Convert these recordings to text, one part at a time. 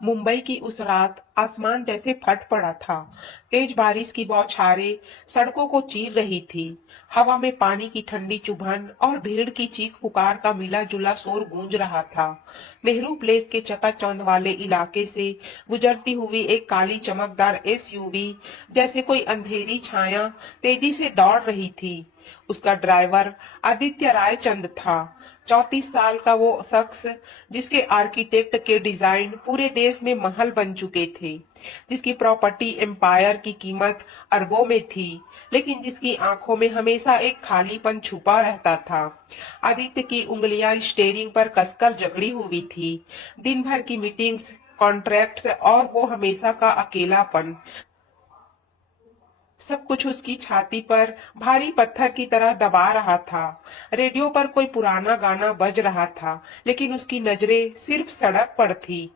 मुंबई की उस रात आसमान जैसे फट पड़ा था। तेज बारिश की बौछारें सड़कों को चीर रही थी। हवा में पानी की ठंडी चुभन और भीड़ की चीख पुकार का मिला जुला शोर गूंज रहा था। नेहरू प्लेस के चकाचौंध वाले इलाके से गुजरती हुई एक काली चमकदार एसयूवी जैसे कोई अंधेरी छाया तेजी से दौड़ रही थी। उसका ड्राइवर आदित्य राय चंद था। 34 साल का वो शख्स जिसके आर्किटेक्ट के डिजाइन पूरे देश में महल बन चुके थे, जिसकी प्रॉपर्टी एम्पायर की कीमत अरबों में थी, लेकिन जिसकी आंखों में हमेशा एक खालीपन छुपा रहता था। आदित्य की उंगलियां स्टीयरिंग पर कसकर जकड़ी हुई थी। दिन भर की मीटिंग्स, कॉन्ट्रैक्ट्स और वो हमेशा का अकेलापन, सब कुछ उसकी छाती पर भारी पत्थर की तरह दबा रहा था। रेडियो पर कोई पुराना गाना बज रहा था, लेकिन उसकी नजरें सिर्फ सड़क पर थी।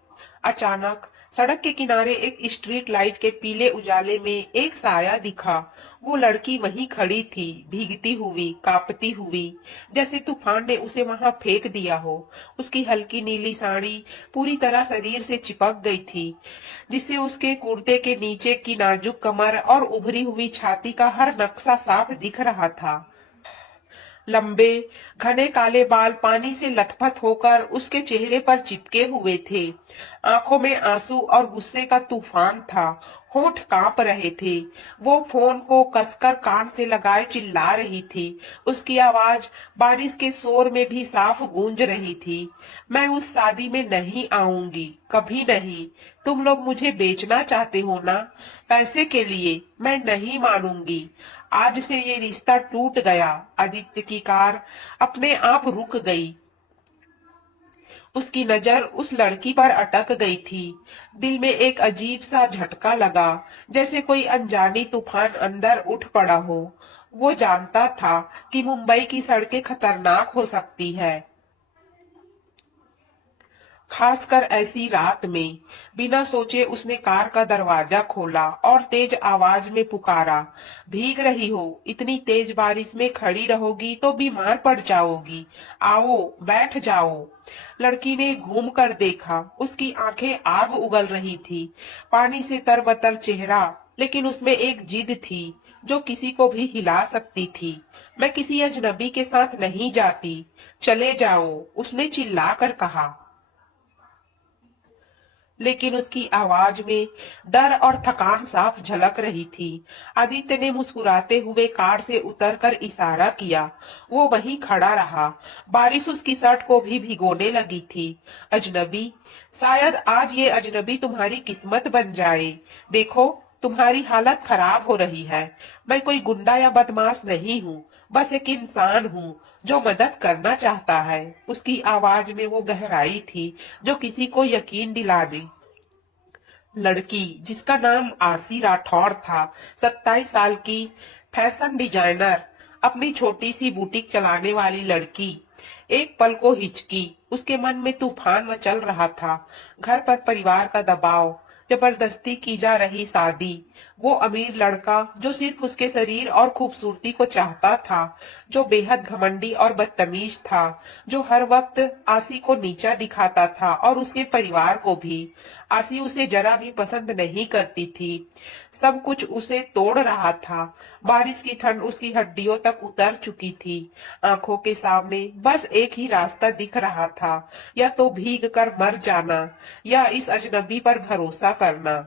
अचानक सड़क के किनारे एक स्ट्रीट लाइट के पीले उजाले में एक साया दिखा। वो लड़की वहीं खड़ी थी, भीगती हुई, कांपती हुई, जैसे तूफान ने उसे वहां फेंक दिया हो। उसकी हल्की नीली साड़ी पूरी तरह शरीर से चिपक गई थी, जिससे उसके कुर्ते के नीचे की नाजुक कमर और उभरी हुई छाती का हर नक्शा साफ दिख रहा था। लंबे घने काले बाल पानी से लथपथ होकर उसके चेहरे पर चिपके हुए थे। आंखों में आंसू और गुस्से का तूफान था। होंठ कांप रहे थे। वो फोन को कसकर कान से लगाए चिल्ला रही थी। उसकी आवाज बारिश के शोर में भी साफ गूंज रही थी। मैं उस शादी में नहीं आऊंगी, कभी नहीं। तुम लोग मुझे बेचना चाहते हो ना, पैसे के लिए। मैं नहीं मानूंगी। आज से ये रिश्ता टूट गया। आदित्य की कार अपने आप रुक गई। उसकी नजर उस लड़की पर अटक गई थी। दिल में एक अजीब सा झटका लगा, जैसे कोई अनजानी तूफान अंदर उठ पड़ा हो। वो जानता था कि मुंबई की सड़कें खतरनाक हो सकती है, खासकर ऐसी रात में। बिना सोचे उसने कार का दरवाजा खोला और तेज आवाज में पुकारा, भीग रही हो, इतनी तेज बारिश में खड़ी रहोगी तो बीमार पड़ जाओगी। आओ, बैठ जाओ। लड़की ने घूम कर देखा। उसकी आंखें आग उगल रही थी, पानी से तरबतर चेहरा, लेकिन उसमें एक जिद थी जो किसी को भी हिला सकती थी। मैं किसी अजनबी के साथ नहीं जाती, चले जाओ, उसने चिल्ला कर कहा। लेकिन उसकी आवाज में डर और थकान साफ झलक रही थी। आदित्य ने मुस्कुराते हुए कार से उतरकर इशारा किया। वो वहीं खड़ा रहा। बारिश उसकी शर्ट को भी भिगोने लगी थी। अजनबी, शायद आज ये अजनबी तुम्हारी किस्मत बन जाए। देखो, तुम्हारी हालत खराब हो रही है। मैं कोई गुंडा या बदमाश नहीं हूँ, बस एक इंसान हूँ जो मदद करना चाहता है। उसकी आवाज में वो गहराई थी जो किसी को यकीन दिला दे। लड़की, जिसका नाम आसी राठौर था, 27 साल की, फैशन डिजाइनर, अपनी छोटी सी बुटीक चलाने वाली लड़की, एक पल को हिचकी। उसके मन में तूफान मचल रहा था। घर पर परिवार का दबाव, जबरदस्ती की जा रही शादी, वो अमीर लड़का जो सिर्फ उसके शरीर और खूबसूरती को चाहता था, जो बेहद घमंडी और बदतमीज था, जो हर वक्त आसी को नीचा दिखाता था और उसके परिवार को भी। आसी उसे जरा भी पसंद नहीं करती थी। सब कुछ उसे तोड़ रहा था। बारिश की ठंड उसकी हड्डियों तक उतर चुकी थी। आंखों के सामने बस एक ही रास्ता दिख रहा था, या तो भीग कर मर जाना, या इस अजनबी पर भरोसा करना।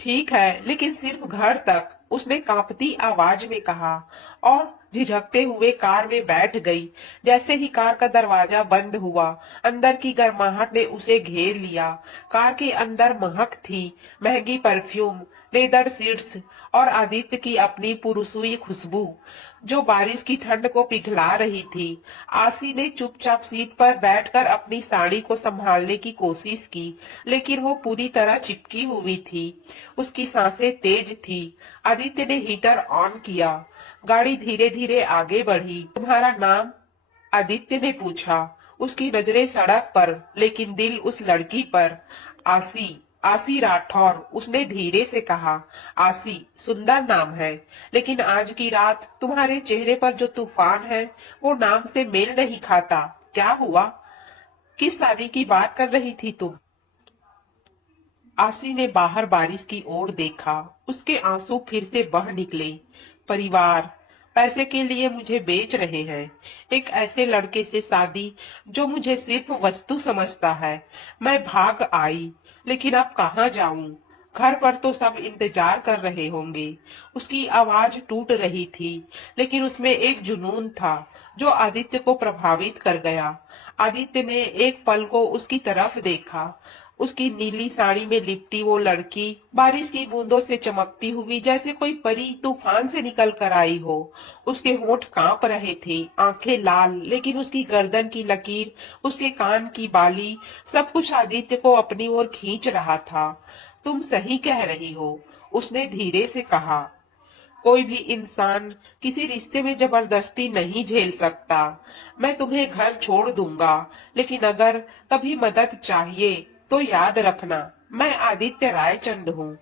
ठीक है, लेकिन सिर्फ घर तक, उसने कांपती आवाज में कहा, और झिझकते हुए कार में बैठ गई। जैसे ही कार का दरवाजा बंद हुआ, अंदर की गर्माहट ने उसे घेर लिया। कार के अंदर महक थी, महंगी परफ्यूम, लेदर सीट्स और आदित्य की अपनी पुरुषुई खुशबू, जो बारिश की ठंड को पिघला रही थी। आसी ने चुपचाप सीट पर बैठकर अपनी साड़ी को संभालने की कोशिश की, लेकिन वो पूरी तरह चिपकी हुई थी। उसकी सांसें तेज थी। आदित्य ने हीटर ऑन किया। गाड़ी धीरे धीरे आगे बढ़ी। तुम्हारा नाम? आदित्य ने पूछा। उसकी नजरें सड़क पर, लेकिन दिल उस लड़की पर। आसी, आसी राठौर, उसने धीरे से कहा। आसी सुंदर नाम है, लेकिन आज की रात तुम्हारे चेहरे पर जो तूफान है, वो नाम से मेल नहीं खाता। क्या हुआ? किस शादी की बात कर रही थी तुम? आसी ने बाहर बारिश की ओर देखा। उसके आंसू फिर से बह निकले। परिवार पैसे के लिए मुझे बेच रहे हैं। एक ऐसे लड़के से शादी जो मुझे सिर्फ वस्तु समझता है। मैं भाग आई, लेकिन अब कहाँ जाऊं? घर पर तो सब इंतजार कर रहे होंगे। उसकी आवाज टूट रही थी, लेकिन उसमें एक जुनून था जो आदित्य को प्रभावित कर गया। आदित्य ने एक पल को उसकी तरफ देखा। उसकी नीली साड़ी में लिपटी वो लड़की बारिश की बूंदों से चमकती हुई जैसे कोई परी तूफान से निकल कर आई हो। उसके होंठ कांप रहे थे, आंखें लाल, लेकिन उसकी गर्दन की लकीर, उसके कान की बाली, सब कुछ आदित्य को अपनी ओर खींच रहा था। तुम सही कह रही हो, उसने धीरे से कहा। कोई भी इंसान किसी रिश्ते में जबरदस्ती नहीं झेल सकता। मैं तुम्हें घर छोड़ दूंगा, लेकिन अगर कभी मदद चाहिए तो याद रखना, मैं आदित्य रायचंद हूँ।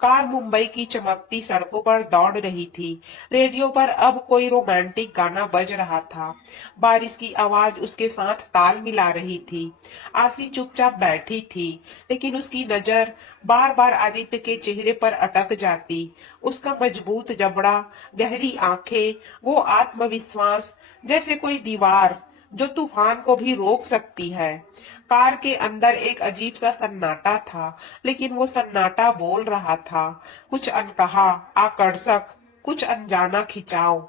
कार मुंबई की चमकती सड़कों पर दौड़ रही थी। रेडियो पर अब कोई रोमांटिक गाना बज रहा था। बारिश की आवाज उसके साथ ताल मिला रही थी। आसी चुपचाप बैठी थी, लेकिन उसकी नजर बार बार आदित्य के चेहरे पर अटक जाती। उसका मजबूत जबड़ा, गहरी आंखें, वो आत्मविश्वास, जैसे कोई दीवार जो तूफान को भी रोक सकती है। कार के अंदर एक अजीब सा सन्नाटा था, लेकिन वो सन्नाटा बोल रहा था, कुछ अनकहा, आकर्षक, कुछ अनजाना खिंचाव।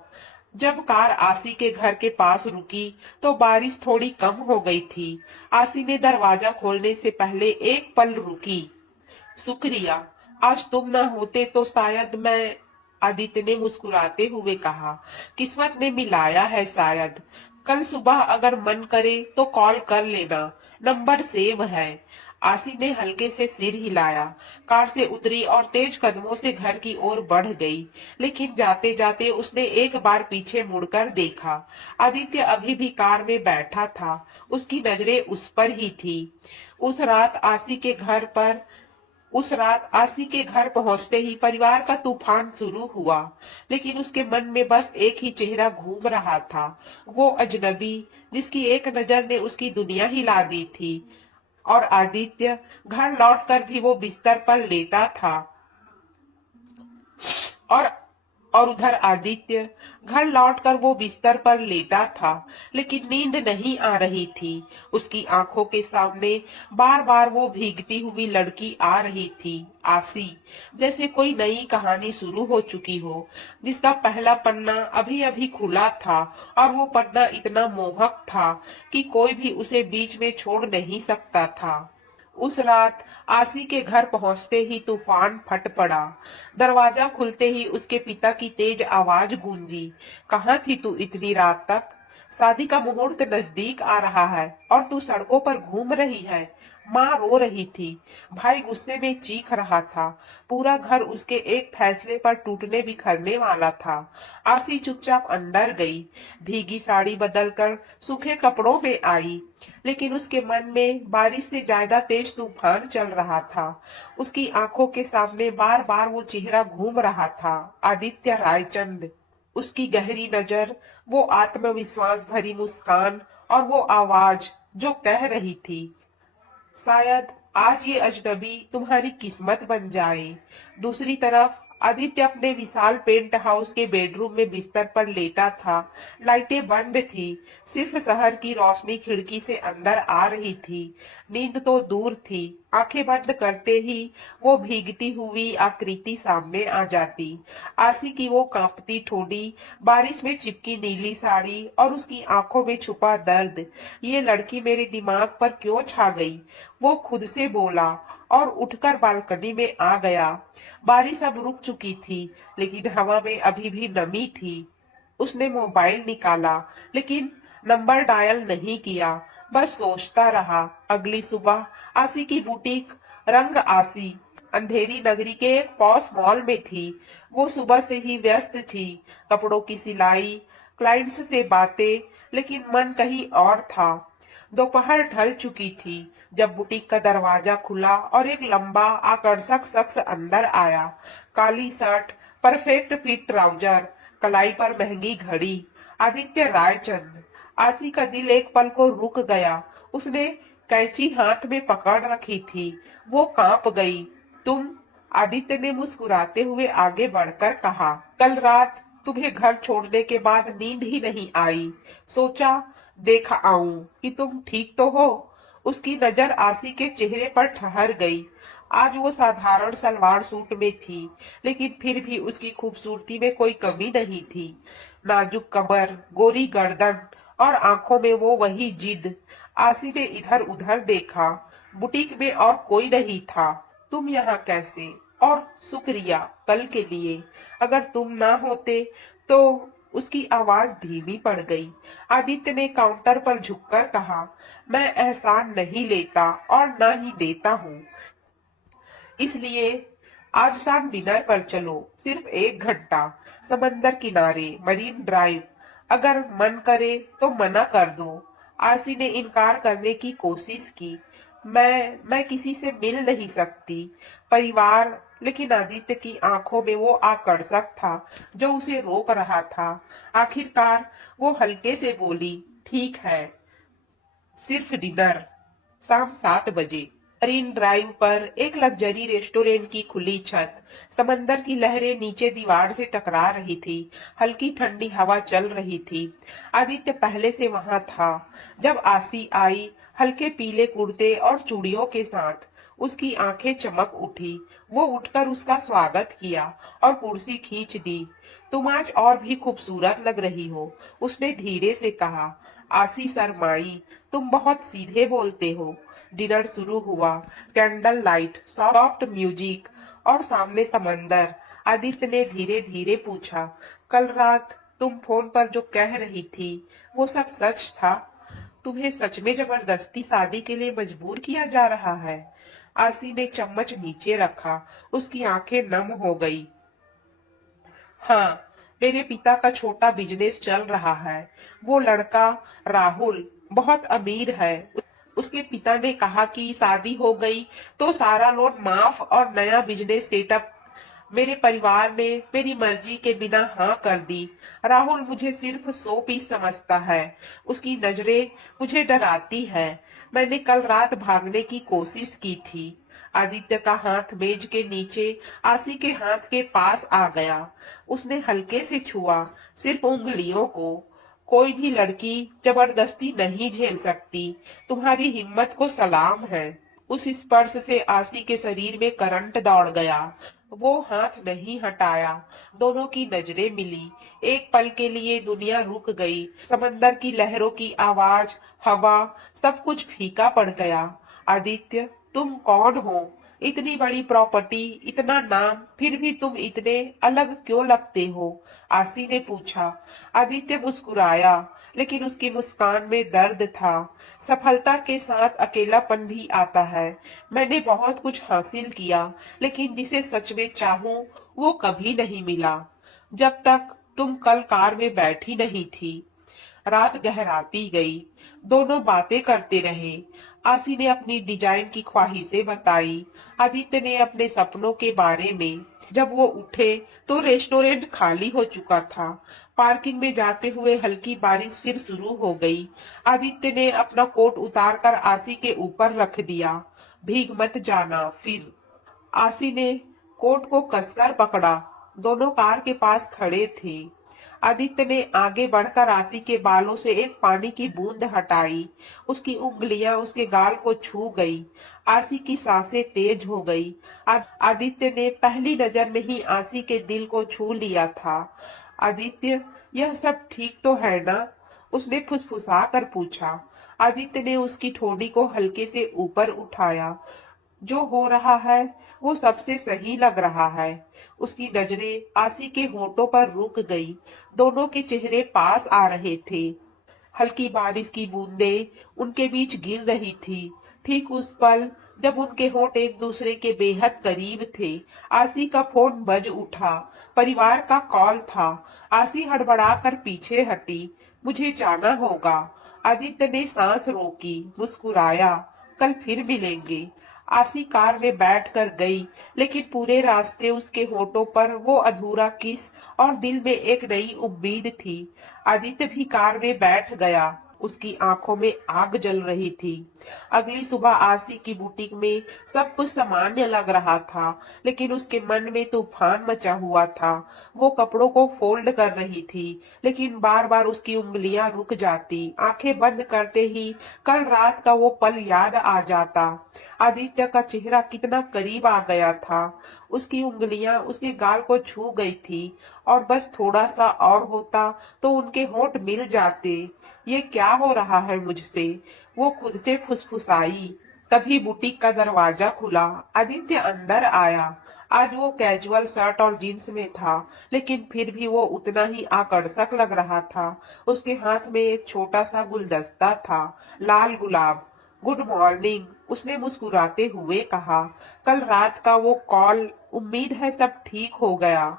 जब कार आसी के घर के पास रुकी तो बारिश थोड़ी कम हो गई थी। आसी ने दरवाजा खोलने से पहले एक पल रुकी। शुक्रिया, आज तुम न होते तो शायद मैं। आदित्य ने मुस्कुराते हुए कहा। किस्मत ने मिलाया है शायद। कल सुबह अगर मन करे तो कॉल कर लेना, नंबर सेव है। आसी ने हल्के से सिर हिलाया, कार से उतरी और तेज कदमों से घर की ओर बढ़ गई। लेकिन जाते जाते उसने एक बार पीछे मुड़कर देखा। आदित्य अभी भी कार में बैठा था, उसकी नजरें उस पर ही थी। उस रात आसी के घर पर उस रात आसी के घर पहुंचते ही परिवार का तूफान शुरू हुआ। लेकिन उसके मन में बस एक ही चेहरा घूम रहा था, वो अजनबी जिसकी एक नजर ने उसकी दुनिया हिला दी थी। और आदित्य घर लौटकर भी वो बिस्तर पर लेटा था। और और उधर आदित्य घर लौटकर वो बिस्तर पर लेटा था, लेकिन नींद नहीं आ रही थी। उसकी आंखों के सामने बार बार वो भीगती हुई लड़की आ रही थी, आसी, जैसे कोई नई कहानी शुरू हो चुकी हो, जिसका पहला पन्ना अभी अभी खुला था, और वो पन्ना इतना मोहक था कि कोई भी उसे बीच में छोड़ नहीं सकता था। उस रात आसी के घर पहुंचते ही तूफान फट पड़ा। दरवाजा खुलते ही उसके पिता की तेज आवाज गूंजी। कहाँ थी तू इतनी रात तक? शादी का मुहूर्त नजदीक आ रहा है और तू सड़कों पर घूम रही है। माँ रो रही थी, भाई गुस्से में चीख रहा था। पूरा घर उसके एक फैसले पर टूटने बिखरने वाला था। आसी चुपचाप अंदर गई, भीगी साड़ी बदलकर सूखे कपड़ों में आई। लेकिन उसके मन में बारिश से ज्यादा तेज तूफान चल रहा था। उसकी आंखों के सामने बार बार वो चेहरा घूम रहा था, आदित्य रायचंद। उसकी गहरी नजर, वो आत्मविश्वास भरी मुस्कान, और वो आवाज जो कह रही थी, शायद आज ये अजनबी तुम्हारी किस्मत बन जाए। दूसरी तरफ आदित्य अपने विशाल पेंट हाउस के बेडरूम में बिस्तर पर लेटा था। लाइटें बंद थी, सिर्फ शहर की रोशनी खिड़की से अंदर आ रही थी। नींद तो दूर थी, आंखें बंद करते ही वो भीगती हुई आकृति सामने आ जाती। आसी की वो कांपती ठोडी, बारिश में चिपकी नीली साड़ी, और उसकी आंखों में छुपा दर्द। ये लड़की मेरे दिमाग पर क्यों छा गई? वो खुद से बोला, और उठकर बालकनी में आ गया। बारिश अब रुक चुकी थी, लेकिन हवा में अभी भी नमी थी। उसने मोबाइल निकाला, लेकिन नंबर डायल नहीं किया, बस सोचता रहा। अगली सुबह आसी की बुटीक रंग आसी अंधेरी नगरी के एक पॉश मॉल में थी। वो सुबह से ही व्यस्त थी, कपड़ों की सिलाई, क्लाइंट्स से बातें, लेकिन मन कहीं और था। दोपहर ढल चुकी थी जब बुटीक का दरवाजा खुला और एक लंबा आकर्षक शख्स अंदर आया। काली शर्ट, परफेक्ट फिट ट्राउजर, कलाई पर महंगी घड़ी। आदित्य रायचंद। आसी का दिल एक पल को रुक गया। उसने कैंची हाथ में पकड़ रखी थी, वो कांप गई। तुम आदित्य ने मुस्कुराते हुए आगे बढ़कर कहा, कल रात तुम्हें घर छोड़ने के बाद नींद ही नहीं आई। सोचा देखा आऊं कि तुम ठीक तो हो। उसकी नजर आसी के चेहरे पर ठहर गई। आज वो साधारण सलवार सूट में थी, लेकिन फिर भी उसकी खूबसूरती में कोई कमी नहीं थी। नाजुक कमर, गोरी गर्दन और आंखों में वो वही जिद। आसी ने इधर उधर देखा। बुटीक में और कोई नहीं था। तुम यहाँ कैसे? और शुक्रिया कल के लिए। अगर तुम ना होते तो। उसकी आवाज धीमी पड़ गई। आदित्य ने काउंटर पर झुककर कहा, मैं एहसान नहीं लेता और ना ही देता हूँ। इसलिए आज शाम डिनर पर चलो, सिर्फ 1 घंटा। समंदर किनारे, मरीन ड्राइव। अगर मन करे तो मना कर दो। आरसी ने इनकार करने की कोशिश की। मैं किसी से मिल नहीं सकती। परिवार। लेकिन आदित्य की आंखों में वो आकर्षक था जो उसे रोक रहा था। आखिरकार वो हल्के से बोली, ठीक है, सिर्फ डिनर। शाम 7 बजे। मरीन ड्राइव पर एक लग्जरी रेस्टोरेंट की खुली छत। समंदर की लहरें नीचे दीवार से टकरा रही थी। हल्की ठंडी हवा चल रही थी। आदित्य पहले से वहां था। जब आसी आई, हल्के पीले कुर्ते और चूड़ियों के साथ, उसकी आंखें चमक उठी। वो उठकर उसका स्वागत किया और कुर्सी खींच दी। तुम आज और भी खूबसूरत लग रही हो, उसने धीरे से कहा। आसी शर्माई। तुम बहुत सीधे बोलते हो। डिनर शुरू हुआ। कैंडल लाइट, सॉफ्ट म्यूजिक और सामने समंदर। आदित्य ने धीरे धीरे पूछा, कल रात तुम फोन पर जो कह रही थी वो सब सच था? तुम्हें सच में जबरदस्ती शादी के लिए मजबूर किया जा रहा है? आसी ने चम्मच नीचे रखा। उसकी आंखें नम हो गई। हाँ, मेरे पिता का छोटा बिजनेस चल रहा है। वो लड़का राहुल बहुत अमीर है। उसके पिता ने कहा कि शादी हो गई तो सारा लोन माफ और नया बिजनेस सेटअप। मेरे परिवार ने मेरी मर्जी के बिना हाँ कर दी। राहुल मुझे सिर्फ 100 पीस समझता है। उसकी नजरें मुझे डराती है। मैंने कल रात भागने की कोशिश की थी। आदित्य का हाथ मेज के नीचे आसी के हाथ के पास आ गया। उसने हल्के से छुआ, सिर्फ उंगलियों को। कोई भी लड़की जबरदस्ती नहीं झेल सकती। तुम्हारी हिम्मत को सलाम है। उस स्पर्श से आसी के शरीर में करंट दौड़ गया। वो हाथ नहीं हटाया। दोनों की नजरें मिली। एक पल के लिए दुनिया रुक गई। समंदर की लहरों की आवाज, हवा, सब कुछ फीका पड़ गया। आदित्य, तुम कौन हो? इतनी बड़ी प्रॉपर्टी, इतना नाम, फिर भी तुम इतने अलग क्यों लगते हो? आसी ने पूछा। आदित्य मुस्कुराया, लेकिन उसकी मुस्कान में दर्द था। सफलता के साथ अकेलापन भी आता है। मैंने बहुत कुछ हासिल किया, लेकिन जिसे सच में चाहूं वो कभी नहीं मिला। जब तक तुम कल कार में बैठी नहीं थी। रात गहराती गई। दोनों बातें करते रहे। आसी ने अपनी डिजाइन की ख्वाहिशें बताई। आदित्य ने अपने सपनों के बारे में। जब वो उठे तो रेस्टोरेंट खाली हो चुका था। पार्किंग में जाते हुए हल्की बारिश फिर शुरू हो गई। आदित्य ने अपना कोट उतारकर आसी के ऊपर रख दिया। भीग मत जाना फिर। आसी ने कोट को कसकर पकड़ा। दोनों कार के पास खड़े थे। आदित्य ने आगे बढ़कर आसी के बालों से एक पानी की बूंद हटाई। उसकी उंगलियां उसके गाल को छू गई। आसी की सांसें तेज हो गई। आदित्य ने पहली नजर में ही आसी के दिल को छू लिया था। आदित्य, यह सब ठीक तो है ना? उसने फुसफुसा कर पूछा। आदित्य ने उसकी ठोड़ी को हल्के से ऊपर उठाया। जो हो रहा है वो सबसे सही लग रहा है। उसकी नजरें आसी के होठों पर रुक गई। दोनों के चेहरे पास आ रहे थे। हल्की बारिश की बूंदें उनके बीच गिर रही थी। ठीक उस पल जब उनके होठ एक दूसरे के बेहद करीब थे, आसी का फोन बज उठा। परिवार का कॉल था। आसी हड़बड़ाकर पीछे हटी। मुझे जाना होगा। आदित्य ने सांस रोकी, मुस्कुराया। कल फिर मिलेंगे। आसी कार में बैठकर गई, लेकिन पूरे रास्ते उसके होठों पर वो अधूरा किस और दिल में एक नई उम्मीद थी। आदित्य भी कार में बैठ गया। उसकी आंखों में आग जल रही थी। अगली सुबह आसी की बुटीक में सब कुछ सामान्य लग रहा था, लेकिन उसके मन में तूफान मचा हुआ था। वो कपड़ों को फोल्ड कर रही थी, लेकिन बार बार उसकी उंगलियां रुक जाती। आंखें बंद करते ही कल रात का वो पल याद आ जाता। आदित्य का चेहरा कितना करीब आ गया था। उसकी उंगलियां उसके गाल को छू गई थी, और बस थोड़ा सा और होता तो उनके होंठ मिल जाते। ये क्या हो रहा है मुझसे, वो खुद से फुसफुसाई। तभी बुटीक का दरवाजा खुला। आदित्य अंदर आया। आज वो कैजुअल शर्ट और जींस में था, लेकिन फिर भी वो उतना ही आकर्षक लग रहा था। उसके हाथ में एक छोटा सा गुलदस्ता था, लाल गुलाब। गुड मॉर्निंग, उसने मुस्कुराते हुए कहा। कल रात का वो कॉल, उम्मीद है सब ठीक हो गया।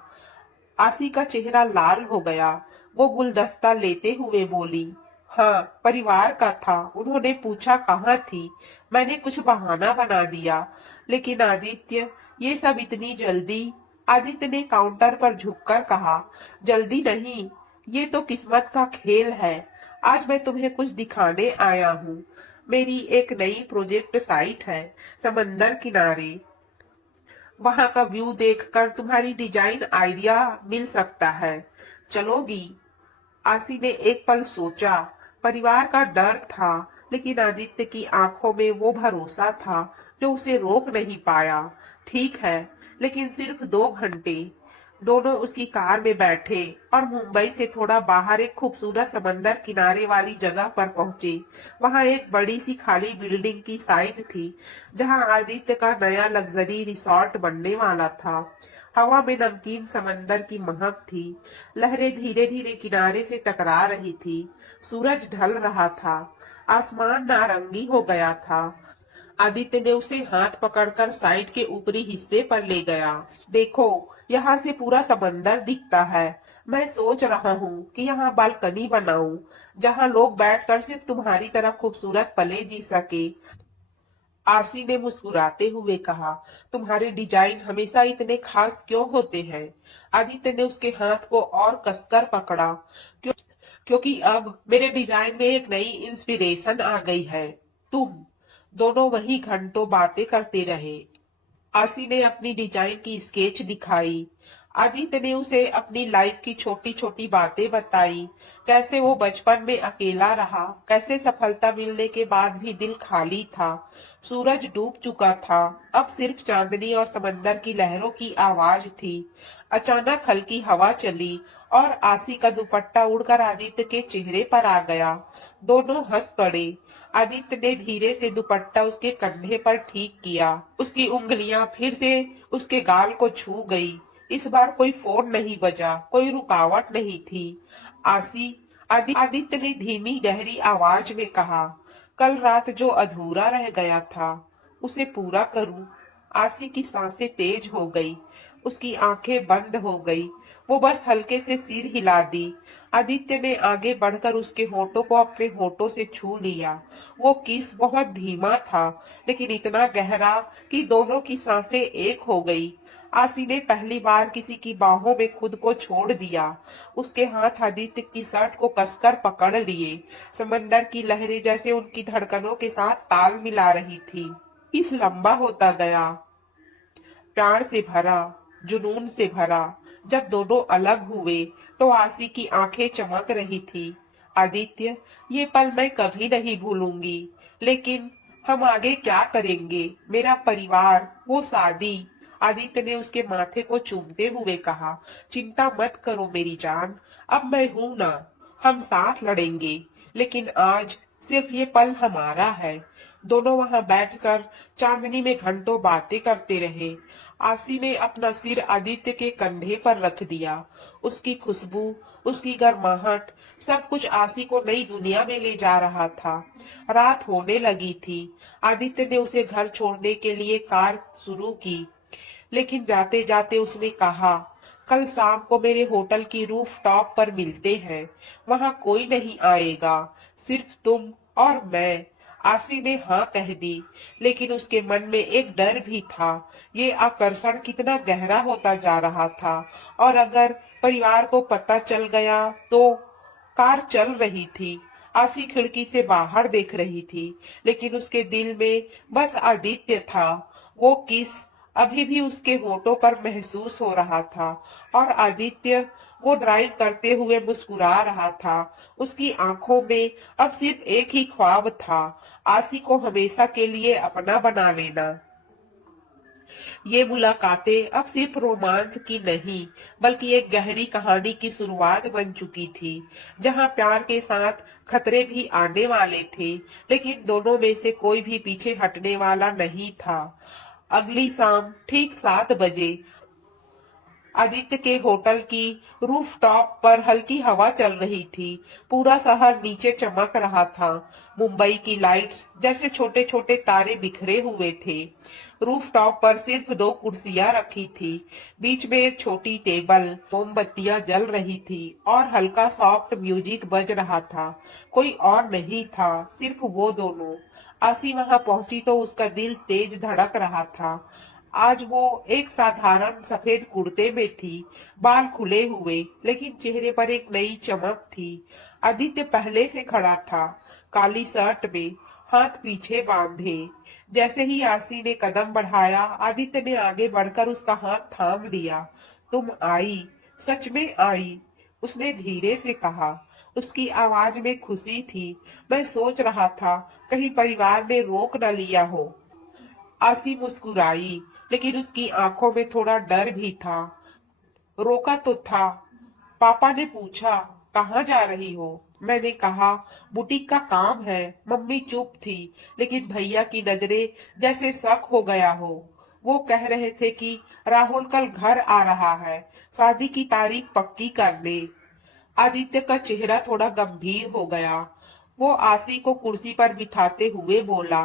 आसी का चेहरा लाल हो गया। वो गुलदस्ता लेते हुए बोली, हाँ, परिवार का था। उन्होंने पूछा कहाँ थी। मैंने कुछ बहाना बना दिया। लेकिन आदित्य, ये सब इतनी जल्दी? आदित्य ने काउंटर पर झुककर कहा, जल्दी नहीं, ये तो किस्मत का खेल है। आज मैं तुम्हें कुछ दिखाने आया हूँ। मेरी एक नई प्रोजेक्ट साइट है, समंदर किनारे। वहां का व्यू देखकर तुम्हारी डिजाइन आइडिया मिल सकता है। चलोगी? आसी ने एक पल सोचा। परिवार का डर था, लेकिन आदित्य की आंखों में वो भरोसा था जो उसे रोक नहीं पाया। ठीक है, लेकिन सिर्फ 2 घंटे। दोनों उसकी कार में बैठे और मुंबई से थोड़ा बाहर एक खूबसूरत समंदर किनारे वाली जगह पर पहुंचे। वहां एक बड़ी सी खाली बिल्डिंग की साइट थी, जहां आदित्य का नया लग्जरी रिसोर्ट बनने वाला था। हवा में नमकीन समंदर की महक थी। लहरें धीरे धीरे किनारे से टकरा रही थी। सूरज ढल रहा था। आसमान नारंगी हो गया था। आदित्य ने उसे हाथ पकड़कर साइड के ऊपरी हिस्से पर ले गया। देखो, यहाँ से पूरा समंदर दिखता है। मैं सोच रहा हूँ कि यहाँ बालकनी बनाऊं, जहाँ लोग बैठकर सिर्फ तुम्हारी तरह खूबसूरत पले जी सके। आसी ने मुस्कुराते हुए कहा, तुम्हारे डिजाइन हमेशा इतने खास क्यों होते हैं? आदित्य ने उसके हाथ को और कसकर पकड़ा। क्योंकि अब मेरे डिजाइन में एक नई इंस्पिरेशन आ गई है, तुम। दोनों वही घंटों बातें करते रहे। आसी ने अपनी डिजाइन की स्केच दिखाई। आदित्य ने उसे अपनी लाइफ की छोटी छोटी बातें बताई। कैसे वो बचपन में अकेला रहा, कैसे सफलता मिलने के बाद भी दिल खाली था। सूरज डूब चुका था, अब सिर्फ चांदनी और समंदर की लहरों की आवाज थी। अचानक हल्की हवा चली और आसी का दुपट्टा उड़कर आदित्य के चेहरे पर आ गया। दोनों हंस पड़े। आदित्य ने धीरे से दुपट्टा उसके कंधे पर ठीक किया। उसकी उंगलियां फिर से उसके गाल को छू गई। इस बार कोई फोन नहीं बजा, कोई रुकावट नहीं थी। आसी, आदित्य ने धीमी गहरी आवाज में कहा, कल रात जो अधूरा रह गया था, उसे पूरा करूं। आसी की सांसें तेज हो गई। उसकी आंखें बंद हो गई। वो बस हल्के से सिर हिला दी। आदित्य ने आगे बढ़कर उसके होठों को अपने होठों से छू लिया। वो किस बहुत धीमा था, लेकिन इतना गहरा कि दोनों की सांसें एक हो गई। आसी ने पहली बार किसी की बाहों में खुद को छोड़ दिया। उसके हाथ आदित्य की शर्ट को कसकर पकड़ लिए। समंदर की लहरें जैसे उनकी धड़कनों के साथ ताल मिला रही थी। इस लंबा होता गया, प्यार से भरा, जुनून से भरा। जब दोनों अलग हुए तो आसी की आंखें चमक रही थी। आदित्य, ये पल मैं कभी नहीं भूलूंगी। लेकिन हम आगे क्या करेंगे? मेरा परिवार, वो शादी। आदित्य ने उसके माथे को चूमते हुए कहा, चिंता मत करो मेरी जान, अब मैं हूं ना। हम साथ लड़ेंगे, लेकिन आज सिर्फ ये पल हमारा है। दोनों वहां बैठकर चांदनी में घंटों बातें करते रहे। आसी ने अपना सिर आदित्य के कंधे पर रख दिया। उसकी खुशबू, उसकी गर्माहट, सब कुछ आसी को नई दुनिया में ले जा रहा था। रात होने लगी थी। आदित्य ने उसे घर छोड़ने के लिए कार शुरू की, लेकिन जाते जाते उसने कहा, कल शाम को मेरे होटल की रूफ टॉप पर मिलते हैं। वहां कोई नहीं आएगा, सिर्फ तुम और मैं। आसी ने हाँ कह दी, लेकिन उसके मन में एक डर भी था। ये आकर्षण कितना गहरा होता जा रहा था, और अगर परिवार को पता चल गया तो? कार चल रही थी। आसी खिड़की से बाहर देख रही थी, लेकिन उसके दिल में बस आदित्य था। वो किस अभी भी उसके होठों पर महसूस हो रहा था, और आदित्य वो ड्राइव करते हुए मुस्कुरा रहा था। उसकी आंखों में अब सिर्फ एक ही ख्वाब था, आसी को हमेशा के लिए अपना बना लेना। ये मुलाकातें अब सिर्फ रोमांस की नहीं, बल्कि एक गहरी कहानी की शुरुआत बन चुकी थी, जहां प्यार के साथ खतरे भी आने वाले थे, लेकिन दोनों में से कोई भी पीछे हटने वाला नहीं था। अगली शाम ठीक 7 बजे आदित्य के होटल की रूफटॉप पर हल्की हवा चल रही थी। पूरा शहर नीचे चमक रहा था। मुंबई की लाइट्स जैसे छोटे छोटे तारे बिखरे हुए थे। रूफटॉप पर सिर्फ 2 कुर्सियां रखी थी। बीच में एक छोटी टेबल, मोमबत्तियां जल रही थी और हल्का सॉफ्ट म्यूजिक बज रहा था। कोई और नहीं था, सिर्फ वो दोनों। आसी वहां पहुंची तो उसका दिल तेज धड़क रहा था। आज वो एक साधारण सफेद कुर्ते में थी, बाल खुले हुए, लेकिन चेहरे पर एक नई चमक थी। आदित्य पहले से खड़ा था, काली शर्ट में, हाथ पीछे बांधे। जैसे ही आसी ने कदम बढ़ाया, आदित्य ने आगे बढ़कर उसका हाथ थाम लिया। तुम आई, सच में आई, उसने धीरे से कहा। उसकी आवाज में खुशी थी। मैं सोच रहा था कहीं परिवार ने रोक न लिया हो। आसी मुस्कुराई, लेकिन उसकी आंखों में थोड़ा डर भी था। रोका तो था। पापा ने पूछा, कहाँ जा रही हो? मैंने कहा, बुटीक का काम है। मम्मी चुप थी, लेकिन भैया की नजरें जैसे शक हो गया हो। वो कह रहे थे कि राहुल कल घर आ रहा है, शादी की तारीख पक्की करने। आदित्य का चेहरा थोड़ा गंभीर हो गया। वो आसी को कुर्सी पर बिठाते हुए बोला,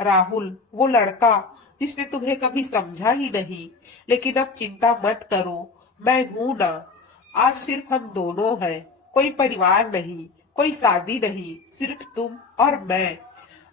राहुल, वो लड़का जिसने तुम्हें कभी समझा ही नहीं। लेकिन अब चिंता मत करो, मैं हूं ना। आज सिर्फ हम दोनों हैं, कोई परिवार नहीं, कोई शादी नहीं, सिर्फ तुम और मैं।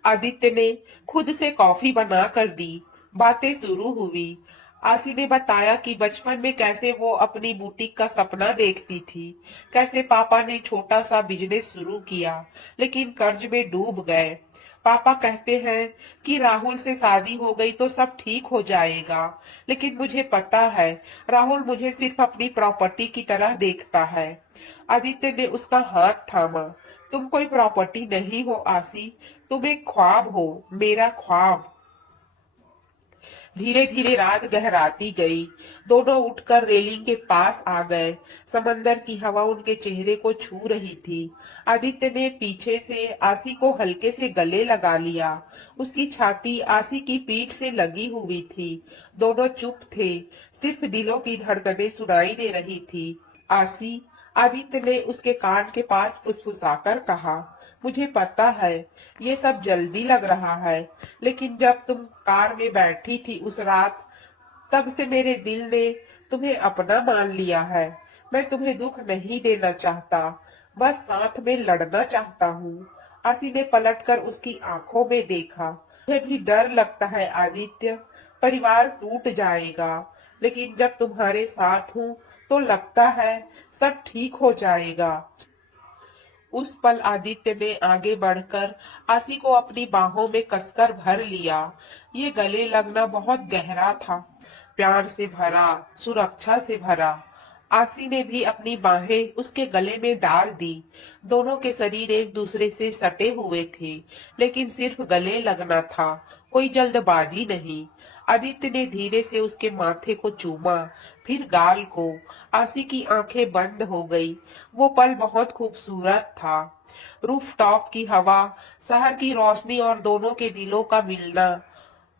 आदित्य ने खुद से कॉफी बना कर दी। बातें शुरू हुई। आसी ने बताया कि बचपन में कैसे वो अपनी बुटीक का सपना देखती थी, कैसे पापा ने छोटा सा बिजनेस शुरू किया, लेकिन कर्ज में डूब गए। पापा कहते हैं कि राहुल से शादी हो गई तो सब ठीक हो जाएगा, लेकिन मुझे पता है राहुल मुझे सिर्फ अपनी प्रॉपर्टी की तरह देखता है। आदित्य ने उसका हाथ थामा। तुम कोई प्रॉपर्टी नहीं हो आसी, तुम एक ख्वाब हो, मेरा ख्वाब। धीरे धीरे रात गहराती गई। दोनों उठकर रेलिंग के पास आ गए। समंदर की हवा उनके चेहरे को छू रही थी। आदित्य ने पीछे से आसी को हल्के से गले लगा लिया। उसकी छाती आसी की पीठ से लगी हुई थी। दोनों चुप थे, सिर्फ दिलों की धड़कनें सुनाई दे रही थी। आसी, आदित्य ने उसके कान के पास फुसफुसाकर कहा, मुझे पता है ये सब जल्दी लग रहा है, लेकिन जब तुम कार में बैठी थी उस रात, तब से मेरे दिल ने तुम्हें अपना मान लिया है। मैं तुम्हें दुख नहीं देना चाहता, बस साथ में लड़ना चाहता हूँ। आसी ने पलटकर उसकी आंखों में देखा। मुझे भी डर लगता है आदित्य, परिवार टूट जाएगा, लेकिन जब तुम्हारे साथ हूँ तो लगता है सब ठीक हो जाएगा। उस पल आदित्य ने आगे बढ़कर आसी को अपनी बाहों में कसकर भर लिया। ये गले लगना बहुत गहरा था, प्यार से भरा, सुरक्षा से भरा। आसी ने भी अपनी बाहें उसके गले में डाल दी। दोनों के शरीर एक दूसरे से सटे हुए थे, लेकिन सिर्फ गले लगना था, कोई जल्दबाजी नहीं। आदित्य ने धीरे से उसके माथे को चूमा, फिर गाल को। आसी की आंखें बंद हो गई। वो पल बहुत खूबसूरत था। रूफटॉप की हवा, शहर की रोशनी और दोनों के दिलों का मिलना।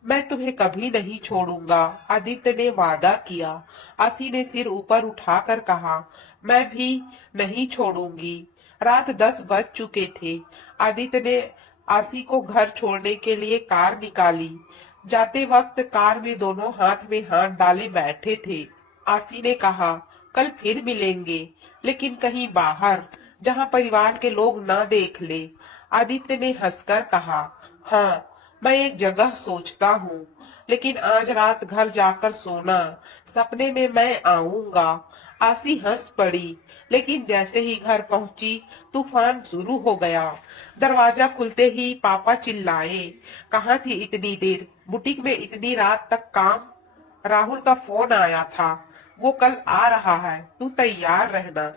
मैं तुम्हें कभी नहीं छोड़ूंगा, आदित्य ने वादा किया। आसी ने सिर ऊपर उठाकर कहा, मैं भी नहीं छोड़ूंगी। रात 10 बज चुके थे। आदित्य ने आसी को घर छोड़ने के लिए कार निकाली। जाते वक्त कार में दोनों हाथ में हाथ डाले बैठे थे। आसी ने कहा, कल फिर मिलेंगे, लेकिन कहीं बाहर, जहां परिवार के लोग ना देख ले। आदित्य ने हंसकर कहा, हाँ, मैं एक जगह सोचता हूँ, लेकिन आज रात घर जाकर सोना, सपने में मैं आऊंगा। आसी हंस पड़ी, लेकिन जैसे ही घर पहुंची तूफान शुरू हो गया। दरवाजा खुलते ही पापा चिल्लाए, कहाँ थी इतनी देर? बुटीक में इतनी रात तक काम? राहुल का फोन आया था, वो कल आ रहा है, तू तैयार रहना।